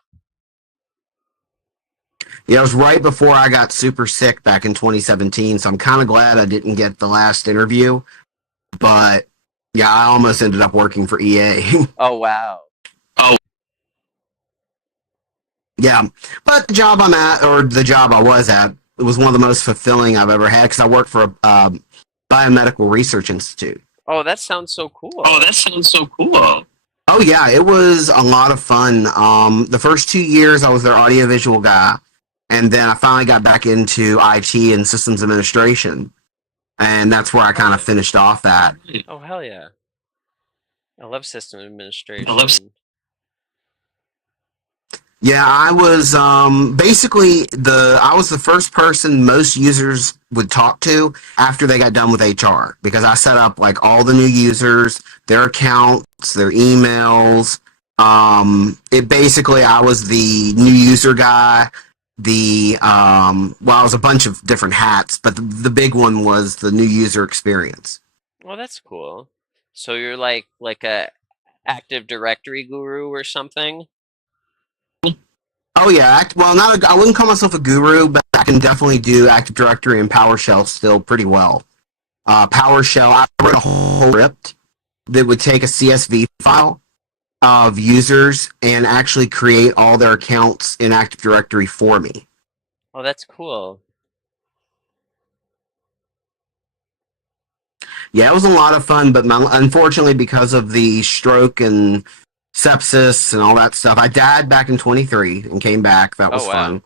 Yeah, it was right before I got super sick back in 2017, so I'm kind of glad I didn't get the last interview. But yeah, I almost ended up working for EA. Oh wow. Oh. Yeah, but the job I'm at, or the job I was at, it was one of the most fulfilling I've ever had, because I worked for a biomedical research institute. Oh, that sounds so cool. Oh yeah, it was a lot of fun. The first 2 years I was their audiovisual guy, and then I finally got back into IT and systems administration, and that's where I kind of finished off at. Oh hell yeah! I love system administration. Yeah, I was basically I was the first person most users would talk to after they got done with HR, because I set up like all the new users, their accounts, their emails. I was the new user guy. I was a bunch of different hats, but the big one was the new user experience. Well, that's cool. So you're like a Active Directory guru or something? Oh yeah, I wouldn't call myself a guru, but I can definitely do Active Directory and PowerShell still pretty well. PowerShell, I wrote a whole script that would take a CSV file of users and actually create all their accounts in Active Directory for me. Oh, that's cool. Yeah, it was a lot of fun, but unfortunately, because of the stroke and sepsis and all that stuff, I died back in 23 and came back. That was fun.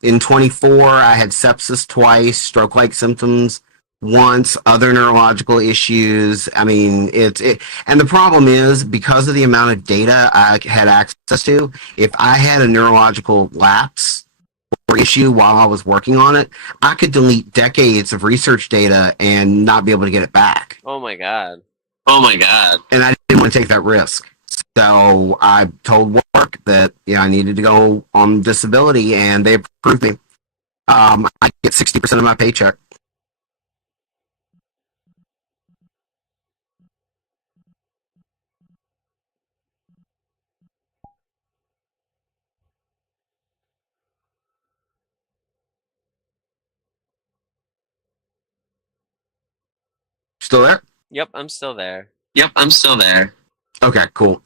In 24, I had sepsis twice, stroke-like symptoms once, other neurological issues. I mean, and the problem is, because of the amount of data I had access to, if I had a neurological lapse or issue while I was working on it, I could delete decades of research data and not be able to get it back. Oh my god. And I didn't want to take that risk. So I told work that I needed to go on disability, and they approved me. I get 60% of my paycheck. Still there? Yep, I'm still there. Okay, cool.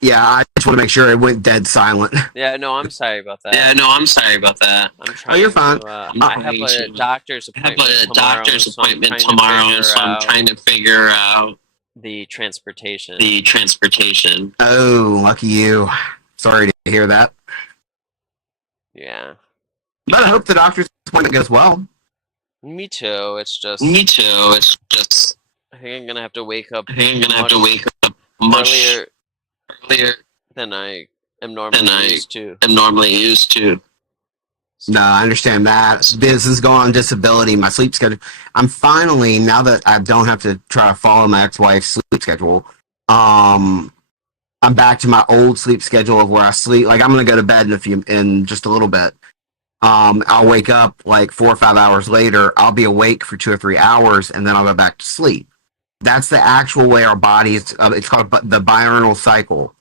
Yeah, I just want to make sure it went dead silent. Yeah, no, I'm sorry about that. Yeah, no, I'm sorry about that. I'm trying you're fine. to, I have a doctor's I have appointment a tomorrow, doctor's so I'm appointment trying to tomorrow, figure so I'm out trying to figure out the transportation. the transportation. Oh, lucky you. Sorry to hear that. Yeah. But I hope the doctor's appointment goes well. Me too. It's just Me too. It's just I think I'm gonna have to wake up I think I'm gonna have to wake up much earlier than I am normally used to. No, I understand that. Business going on disability, my sleep schedule. I'm finally, now that I don't have to try to follow my ex-wife's sleep schedule, I'm back to my old sleep schedule of where I sleep. Like, I'm gonna go to bed in just a little bit. I'll wake up like 4 or 5 hours later. I'll be awake for 2 or 3 hours, and then I'll go back to sleep. That's the actual way our bodies. It's called the diurnal cycle,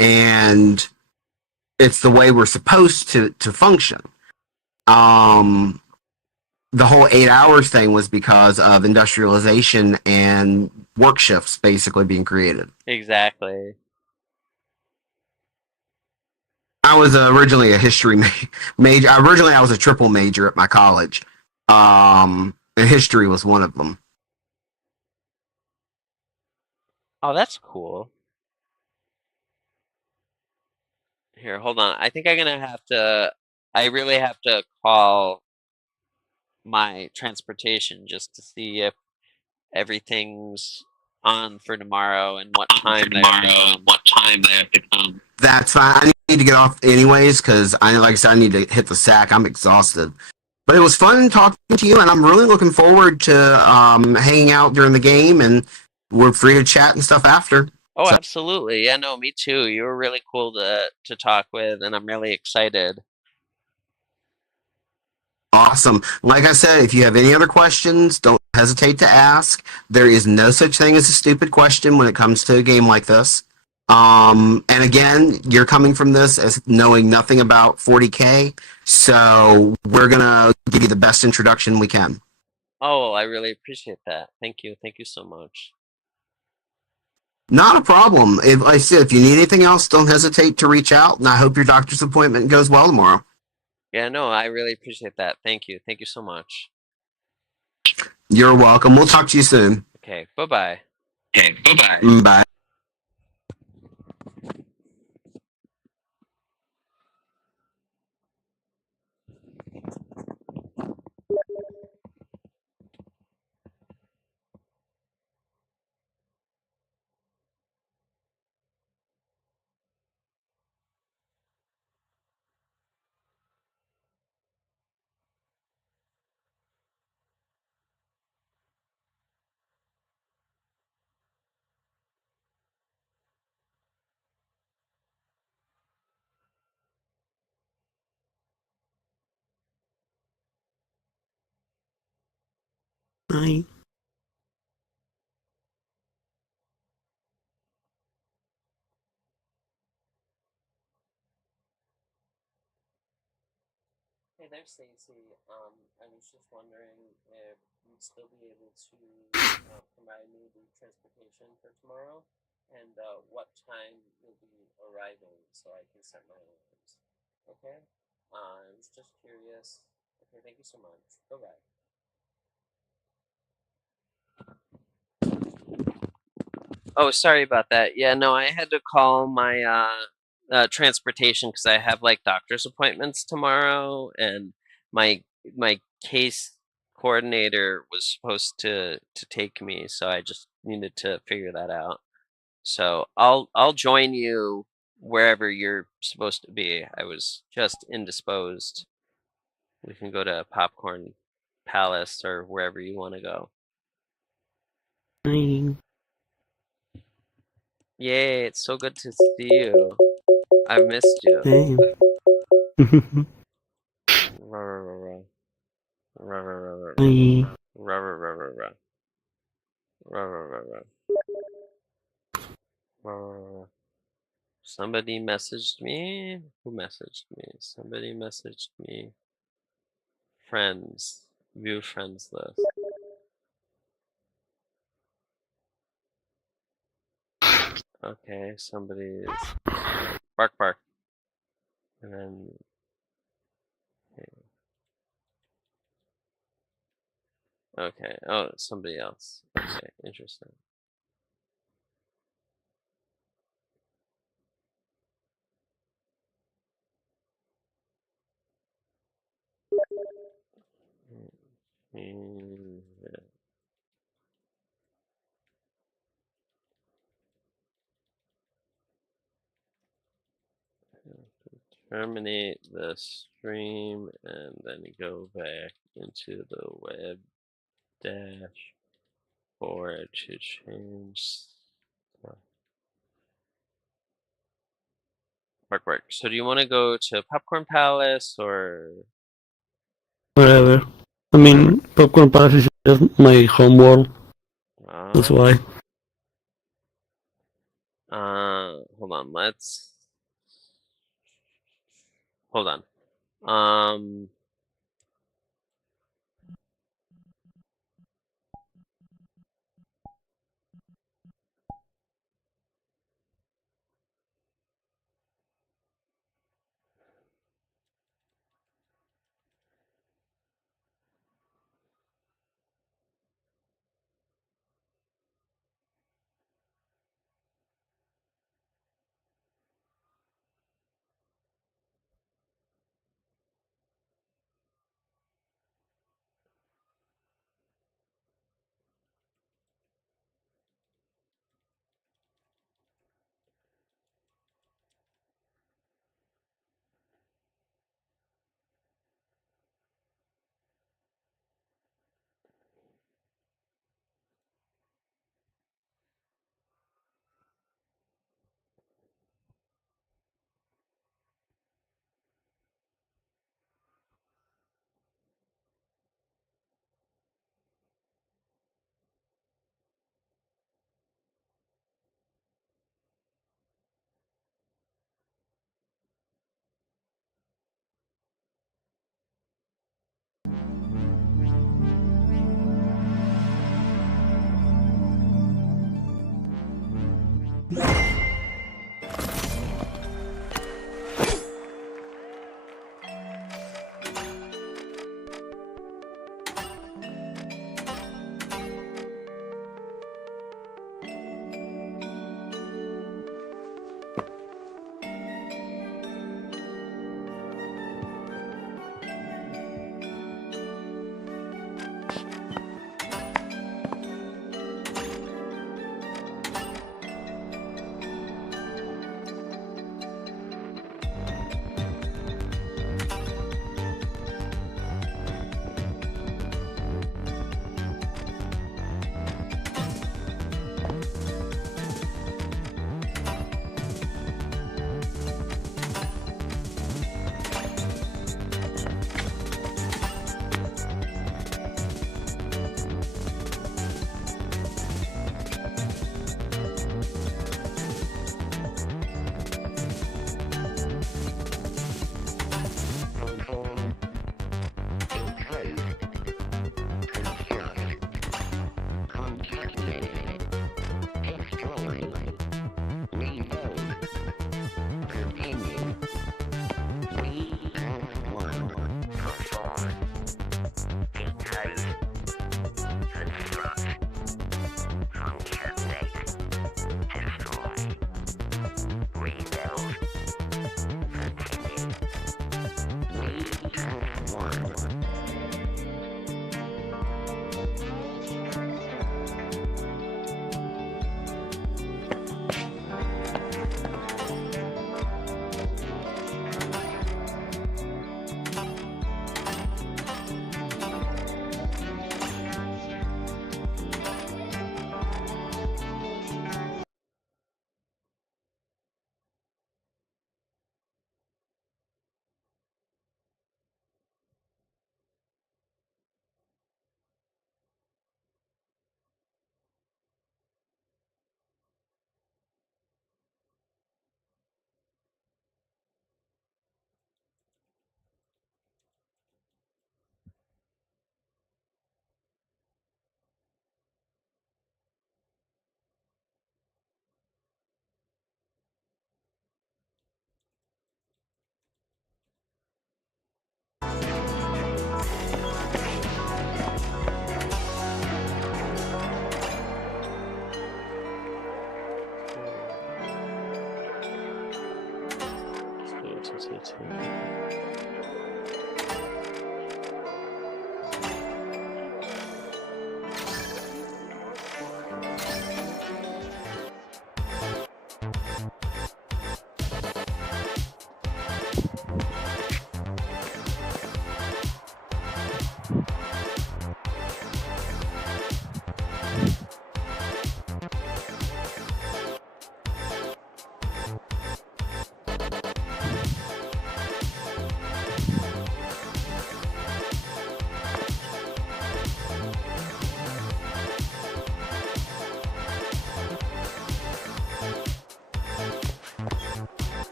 and it's the way we're supposed to function. The whole 8 hours thing was because of industrialization and work shifts basically being created. Exactly. I was originally a history major. Originally, I was a triple major at my college. And history was one of them. Oh, that's cool. Here, hold on. I think I'm gonna have to. I really have to call my transportation just to see if everything's on for tomorrow and what time they have to come. That's fine. I need to get off anyways because like I said, I need to hit the sack. I'm exhausted. But it was fun talking to you, and I'm really looking forward to hanging out during the game, and we're free to chat and stuff after. Oh, absolutely. Yeah, no, me too. You were really cool to talk with, and I'm really excited. Awesome. Like I said, if you have any other questions, don't hesitate to ask. There is no such thing as a stupid question when it comes to a game like this. And again, you're coming from this as knowing nothing about 40K, so we're going to give you the best introduction we can. Oh, I really appreciate that. Thank you. Thank you so much. Not a problem. If I said, if you need anything else, don't hesitate to reach out, and I hope your doctor's appointment goes well tomorrow. Yeah, no, I really appreciate that. Thank you. Thank you so much. You're welcome. We'll talk to you soon. Okay, bye-bye. Okay, bye-bye. Bye. Bye. Hey there, Stacy. I was just wondering if you'd still be able to provide me the transportation for tomorrow, and what time you'll be arriving so I can set my alarms. Okay? I was just curious. Okay, thank you so much. Bye-bye. Oh, sorry about that. Yeah, no, I had to call my transportation because I have like doctor's appointments tomorrow, and my case coordinator was supposed to take me, so I just needed to figure that out. So I'll join you wherever you're supposed to be. I was just indisposed. We can go to Popcorn Palace or wherever you want to go. Bye. Yay, it's so good to see you. I've missed you. Hey. Somebody messaged me? Who messaged me? Somebody messaged me. Friends. View friends list. Okay, somebody's bark bark. And then okay. Oh, somebody else. Okay, interesting. Terminate the stream and then go back into the web dashboard to change stuff. Work. So do you want to go to Popcorn Palace or Whatever. I mean, Popcorn Palace is just my home world. That's why. Hold on. Hold on.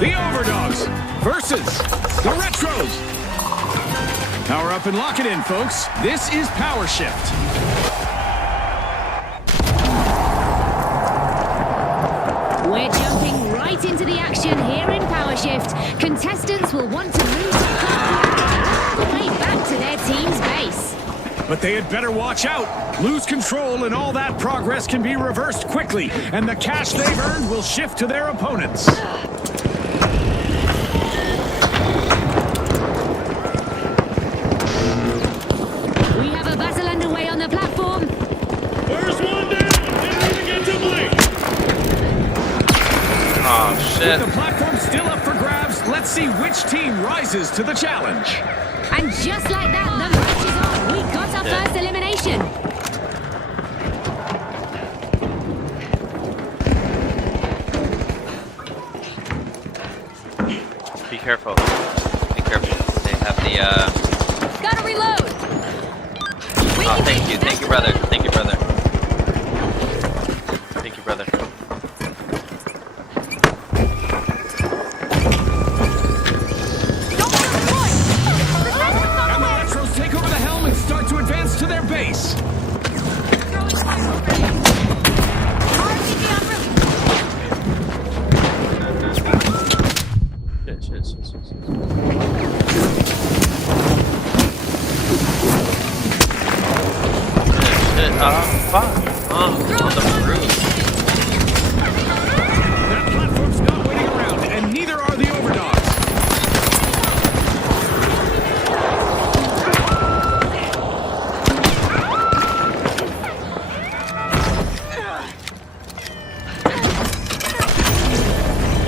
The Overdogs versus the Retros. Power up and lock it in, folks. This is Power Shift. We're jumping right into the action here in Power Shift. Contestants will want to move the clock all the way back to their team's base. But they had better watch out. Lose control and all that progress can be reversed quickly, and the cash they've earned will shift to their opponents. We have a battle underway on the platform. First one down. Didn't even get to blink. Oh, shit. With the platform still up for grabs, let's see which team rises to the challenge. And just like that, the match is on. We got our first elimination. Be careful. Be careful. They have the, Gotta reload. Oh, thank you. Thank you, brother. Thank you, brother. Thank you, brother. And the Retros take over the helm and start to advance to their base. Fuck. Oh, on the roof. That platform's not waiting around, and neither are the Overdogs.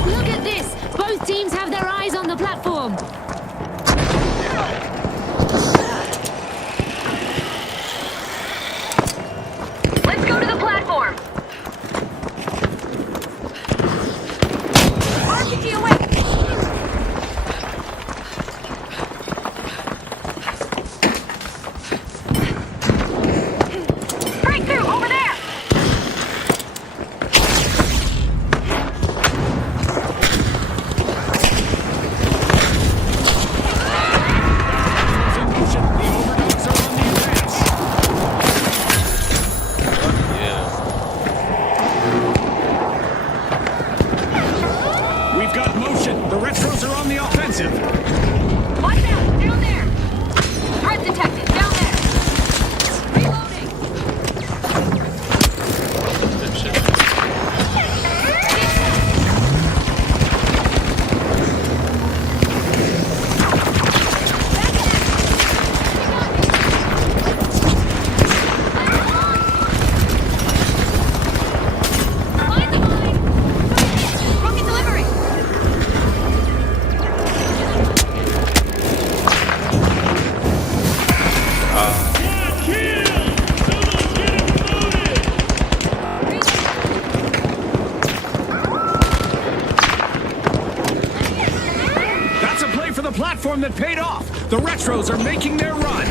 Look at this. Both teams have their eyes on the platform. Let's go to the platform. that paid off. The Retros are making their run.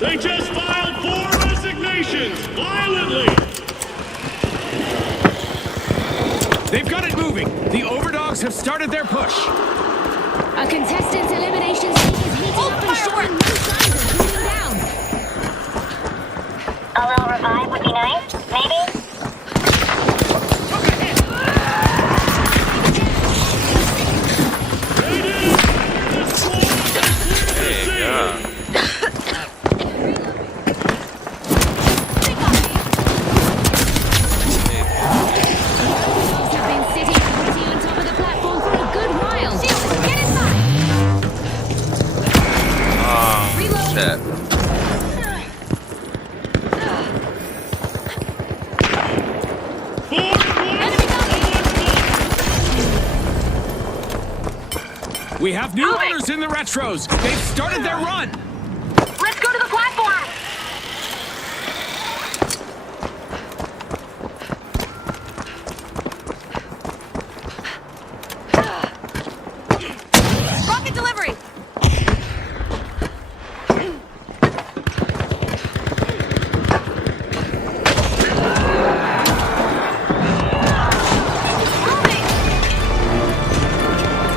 They just filed 4 resignations violently. They've got it moving. The Overdogs have started their push. A contestant's elimination streak is heating up and showing no signs of cooling down. A little revive would be nice, maybe? Dogs have been sitting pretty on top of the platform for a good while. Get inside! Shit. We have new owners in the Retros. They've started their run. Let's go to the platform! Rocket delivery!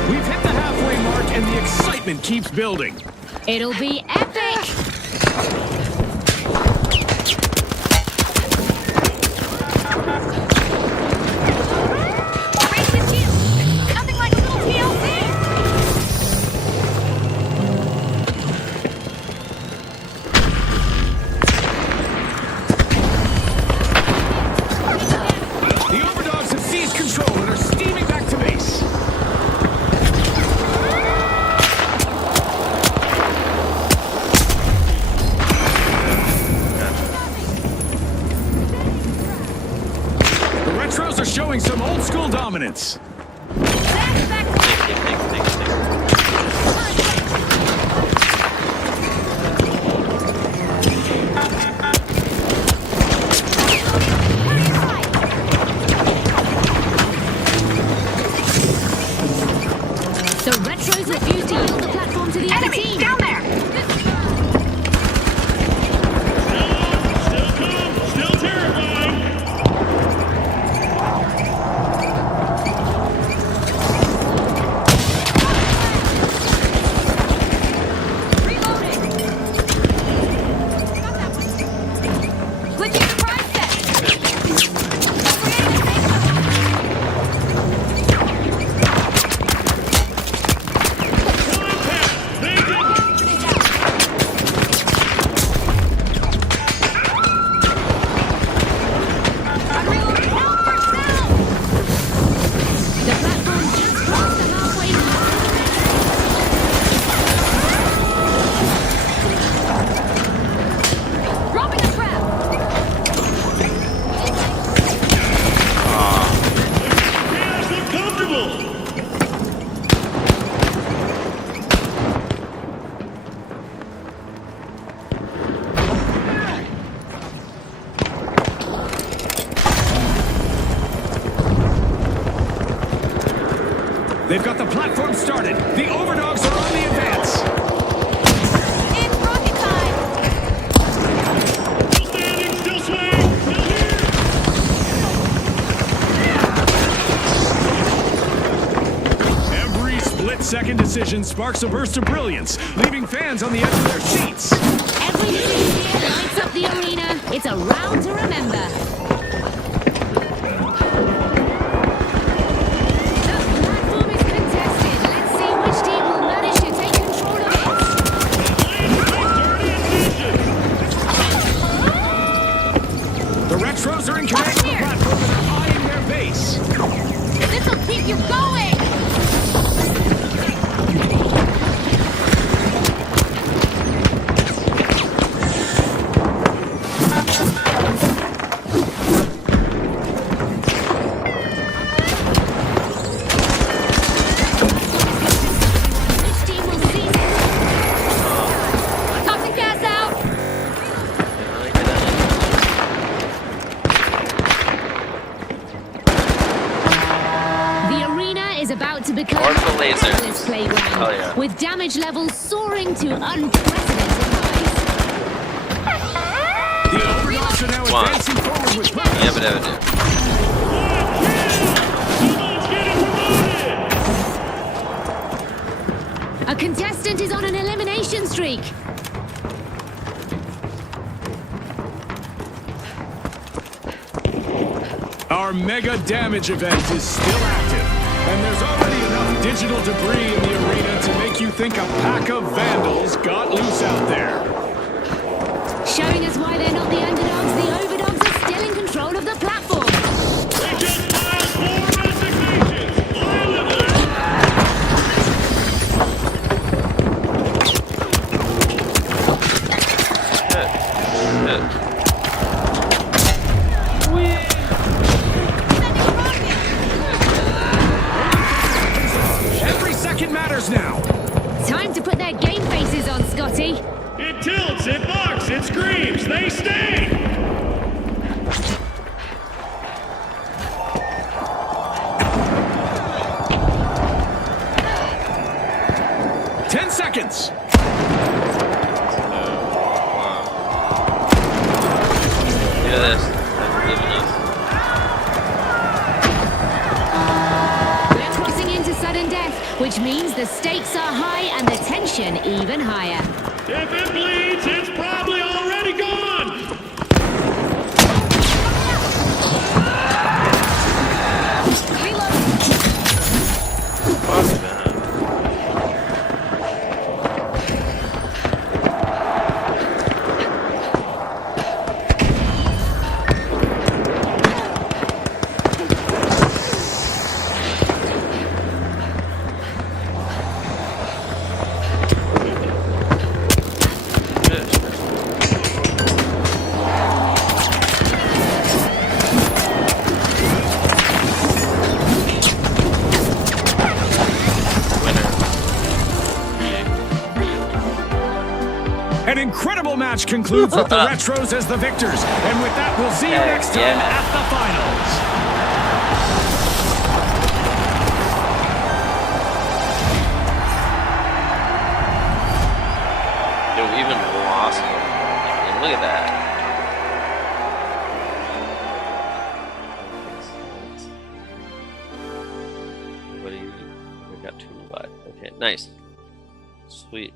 We've hit the halfway mark and the excitement keeps building. It'll be epic! Race with you! Nothing like a little TLC! The Overdogs have seized control and are steaming back to base. The Retros are showing some old school dominance. The Retros refuse to yield the platform to the other Enemy! team. Down there! Still calm, still terrified. Legit surprise set! The platform just crossed the halfway mark. Dropping the trap! Yes, look comfortable. They've got the platform started. The Overdogs are on the advance. It's rocket time! Still standing, still swaying, still here. Every split-second decision sparks a burst of brilliance, leaving fans on the edge of their seats. Every decision here lights up the arena. It's a round to remember. The platform is contested. Let's see which team will manage to take control of it. The Retros are in command of the platform and are eyeing their base. This'll keep you going! Which team will seize it? Toxic gas out! become Or the laser. this playground, Oh, yeah. with damage levels soaring to unprecedented highs. The Overdogs are now Come on. advancing forward with purpose. Yeah, but evident. Someone's getting promoted! A contestant is on an elimination streak. Our mega damage event is still active, and there's already enough digital debris in the arena to make you think a pack of vandals got loose out there. Showing us why they're not the underdogs, the overdogs are still in control of the platform. They just filed 4 resignations! File them! Every second matters now. Time to put their game faces on, Scotty. It tilts, it barks, it screams, they stay! Ten seconds. Look at this. That's leaving us. We're crossing into sudden death, which means the stakes are high and the tension even higher. If it bleeds, it's probably already gone! Fuck, man. An incredible match concludes with the Retros as the victors. And with that, we'll see you next time Yeah. at the finals. Yo, we even lost him. And look at that. What do you? We got 2 live. Okay, nice. Sweet.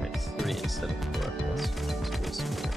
Like 3 instead of 4. That's smart.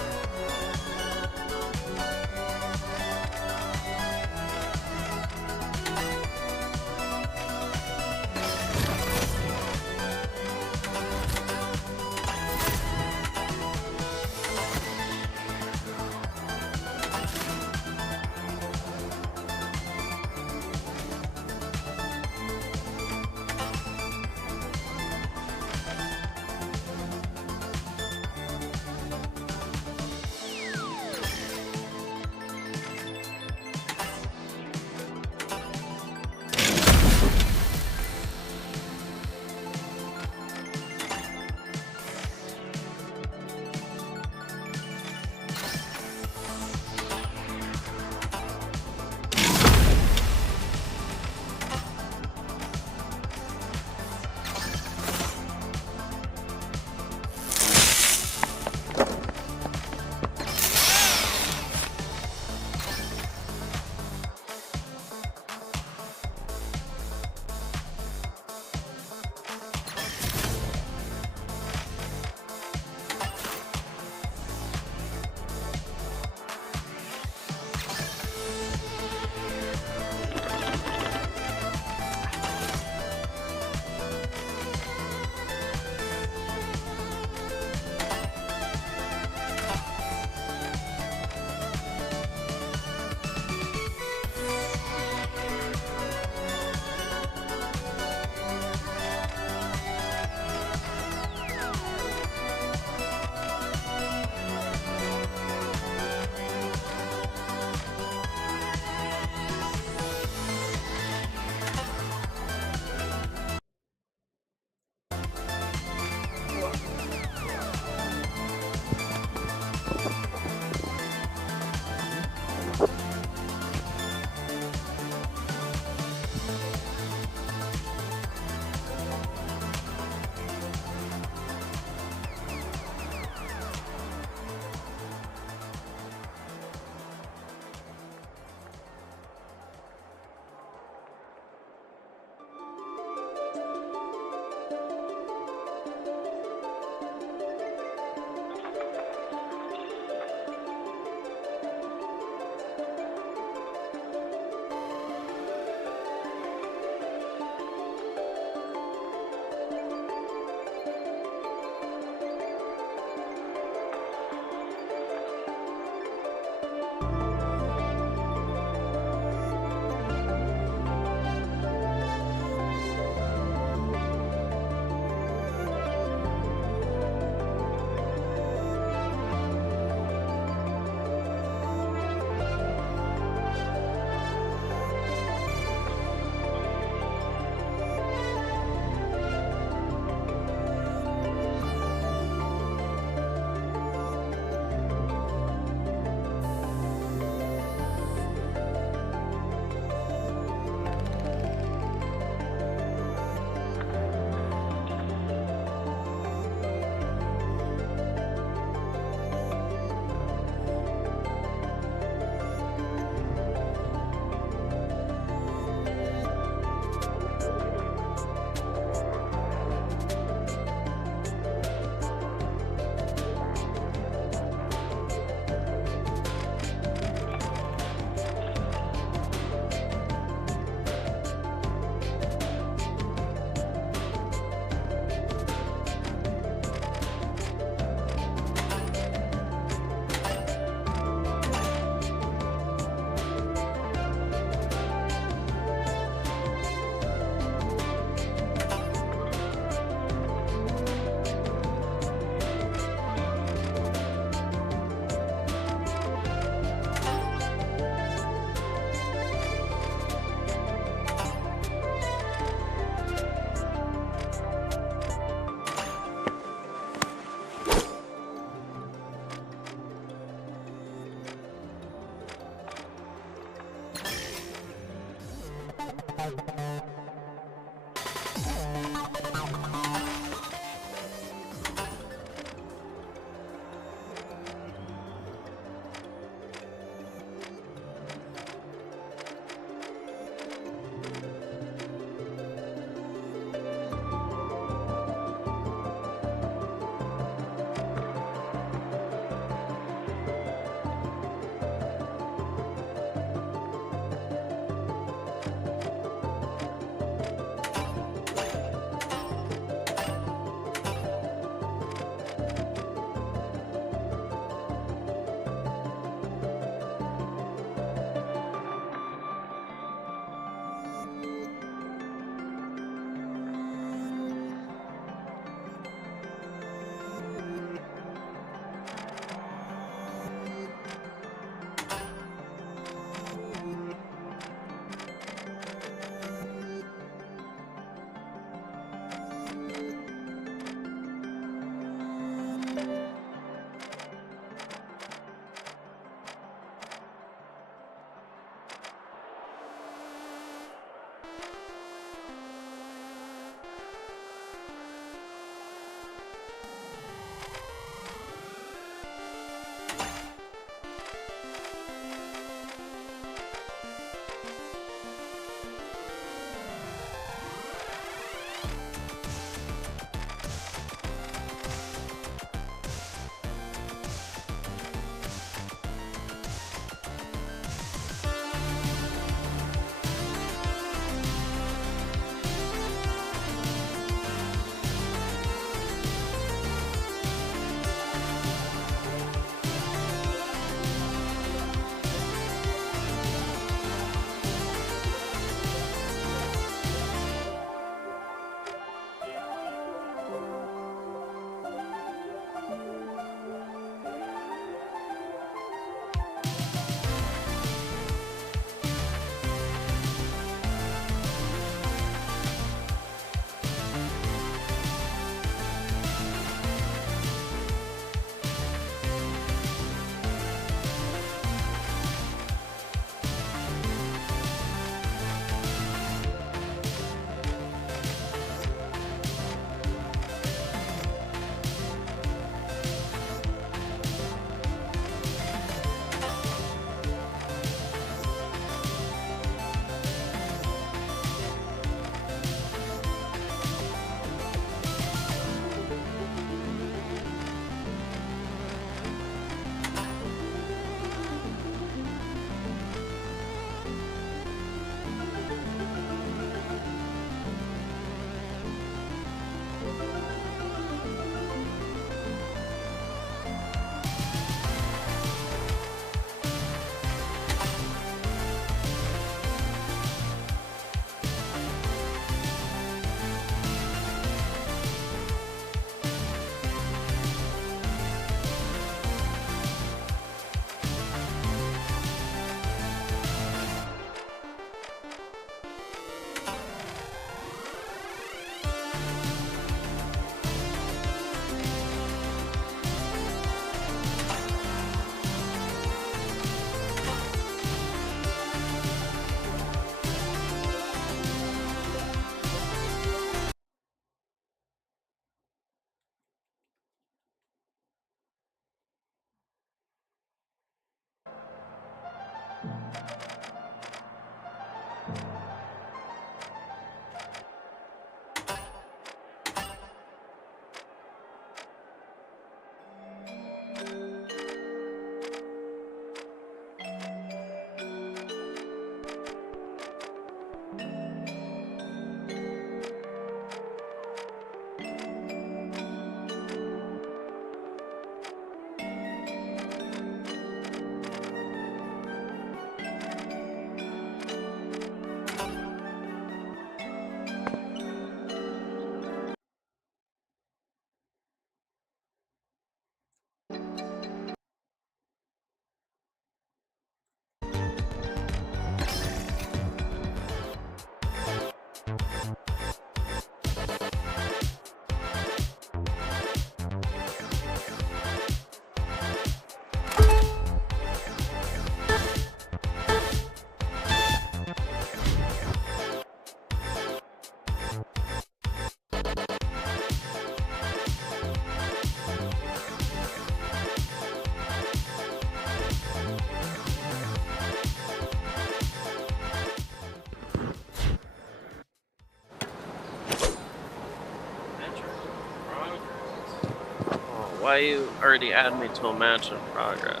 Why you already add me to a match in progress?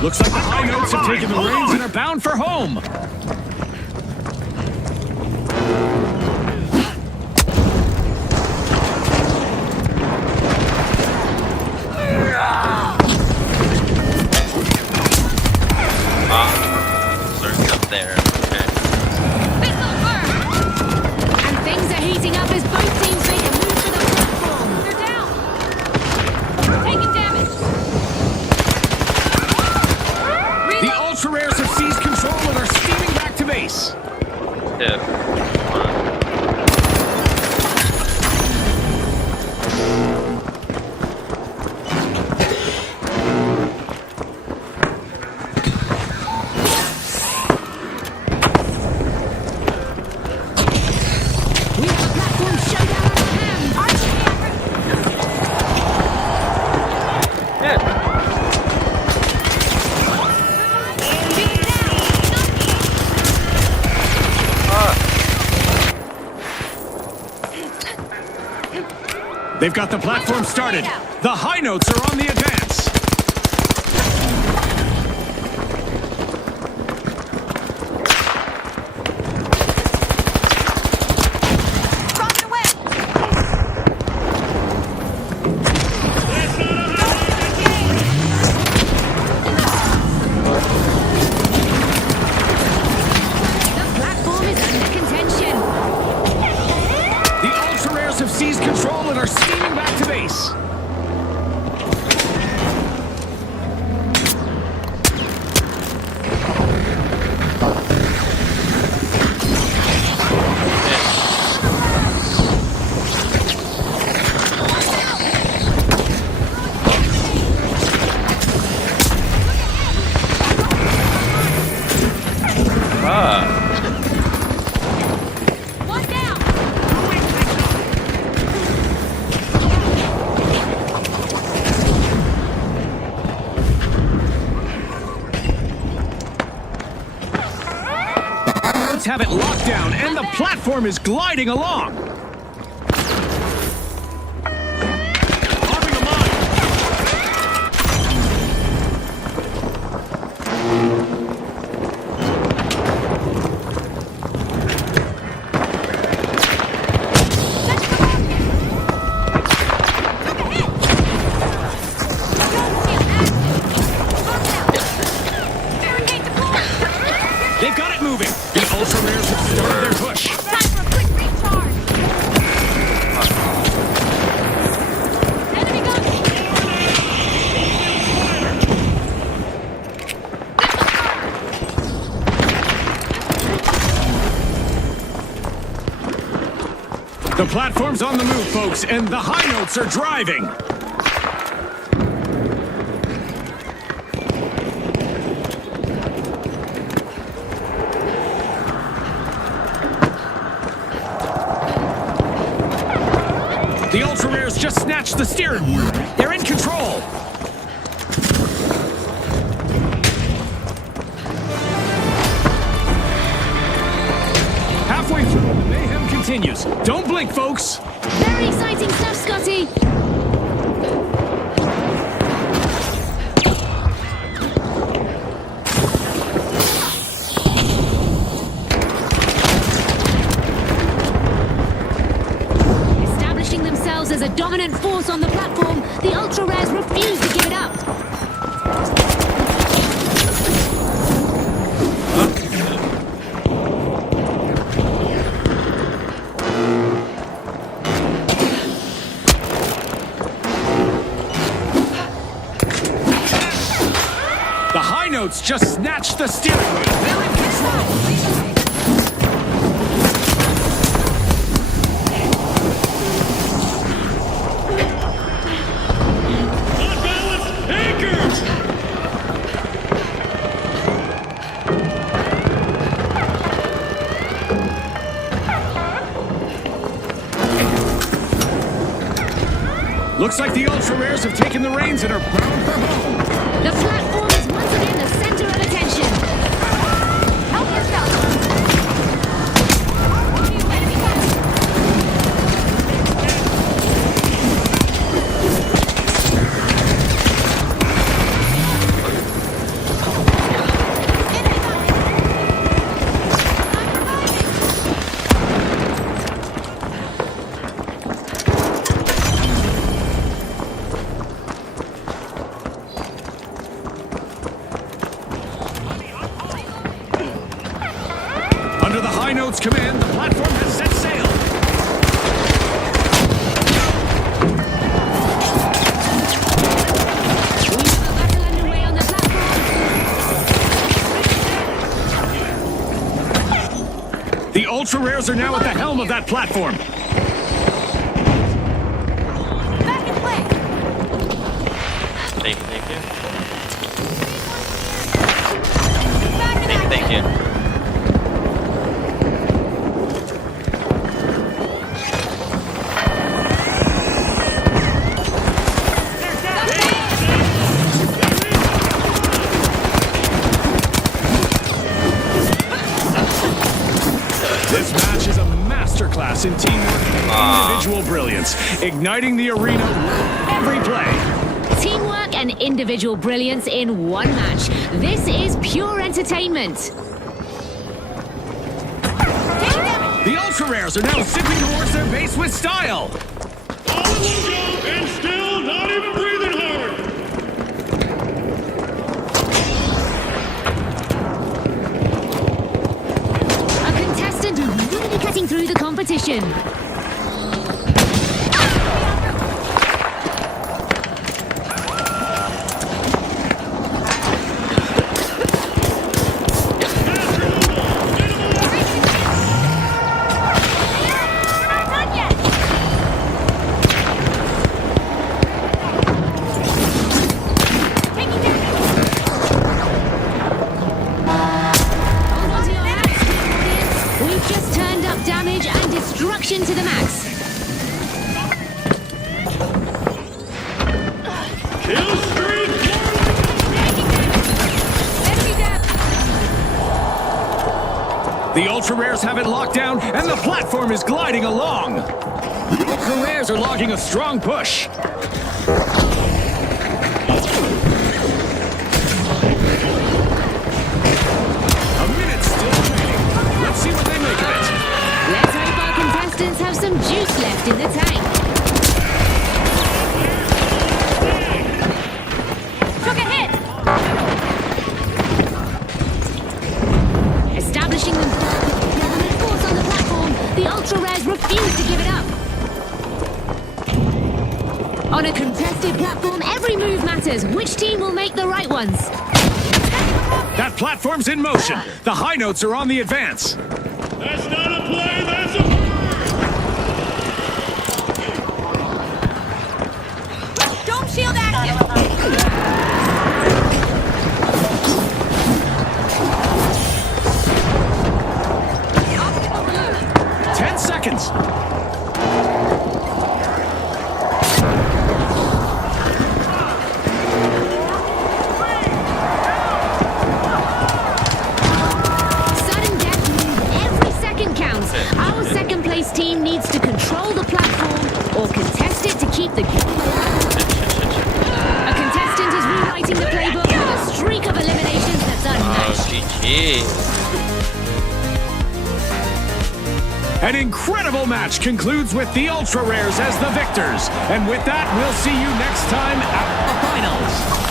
Looks like the High Notes have taken the reins and are bound for home. Starting up there. Okay. And things are heating up as both teams make a move for the platform. They're down. Taking damage. The Ultra Rares have seized control and are steaming back to base. 2, 1. We have a platform showdown on our hands. They've got the platform started. The High Notes are on the advance. The platform is under contention. The Ultra Rares have seized control and are steaming back to base. One down. Let's have it locked down, and the platform is gliding along. Arming a mine. They've got it moving. The Ultra Rares have started their push. Time for a quick recharge. Enemy gun. The platform's on the move, folks, and the High Notes are driving. The Ultra Ultra Rares just snatched the steering wheel. They're in control. Halfway through, the mayhem continues. Don't blink, folks. Very exciting stuff, Scotty. Establishing themselves as a dominant force on the platform, the Ultra Rares refuse to give it up. The high notes just snatched the steering wheel. They're in control. Unbalanced anchors! Looks like the Ultra Rares have taken the reins and are bound for home. The platform is once again the center of attention. Help yourself. Enemy Under the high notes command, the platform has set sail. We have a battle underway on the platform. The Ultra Rares are now at the helm of that platform. back in play. Thank you. Back in action. Thank you. This match is a masterclass in teamwork and individual brilliance, igniting the arena with every play. Teamwork and individual brilliance in one match. This is pure entertainment. The Ultra Rares are now zipping towards their base with style. All will jump and still not even breathing hard! A contestant really cutting through the competition. Not done yet. Taking damage. Hold on to your hats, audience. We've just turned up damage and destruction to the max. Kill streak! Taking damage. Enemy down. The Ultra Rares have it locked down, and the platform is gliding along. The Ultra Rares are logging a strong push. A minute still remaining. Let's see what they make of it. Let's hope our contestants have some juice left in the tank. Took a hit. Establishing themselves as a dominant force on the platform, the Ultra Rares refuse to give it up. On a contested platform, every move matters. Which team will make the right ones? That platform's in motion. The high notes are on the advance. That's not a play, that's a burn! Dome shield active. 10 seconds. An incredible match concludes with the Ultra Rares as the victors. And with that, we'll see you next time at the finals.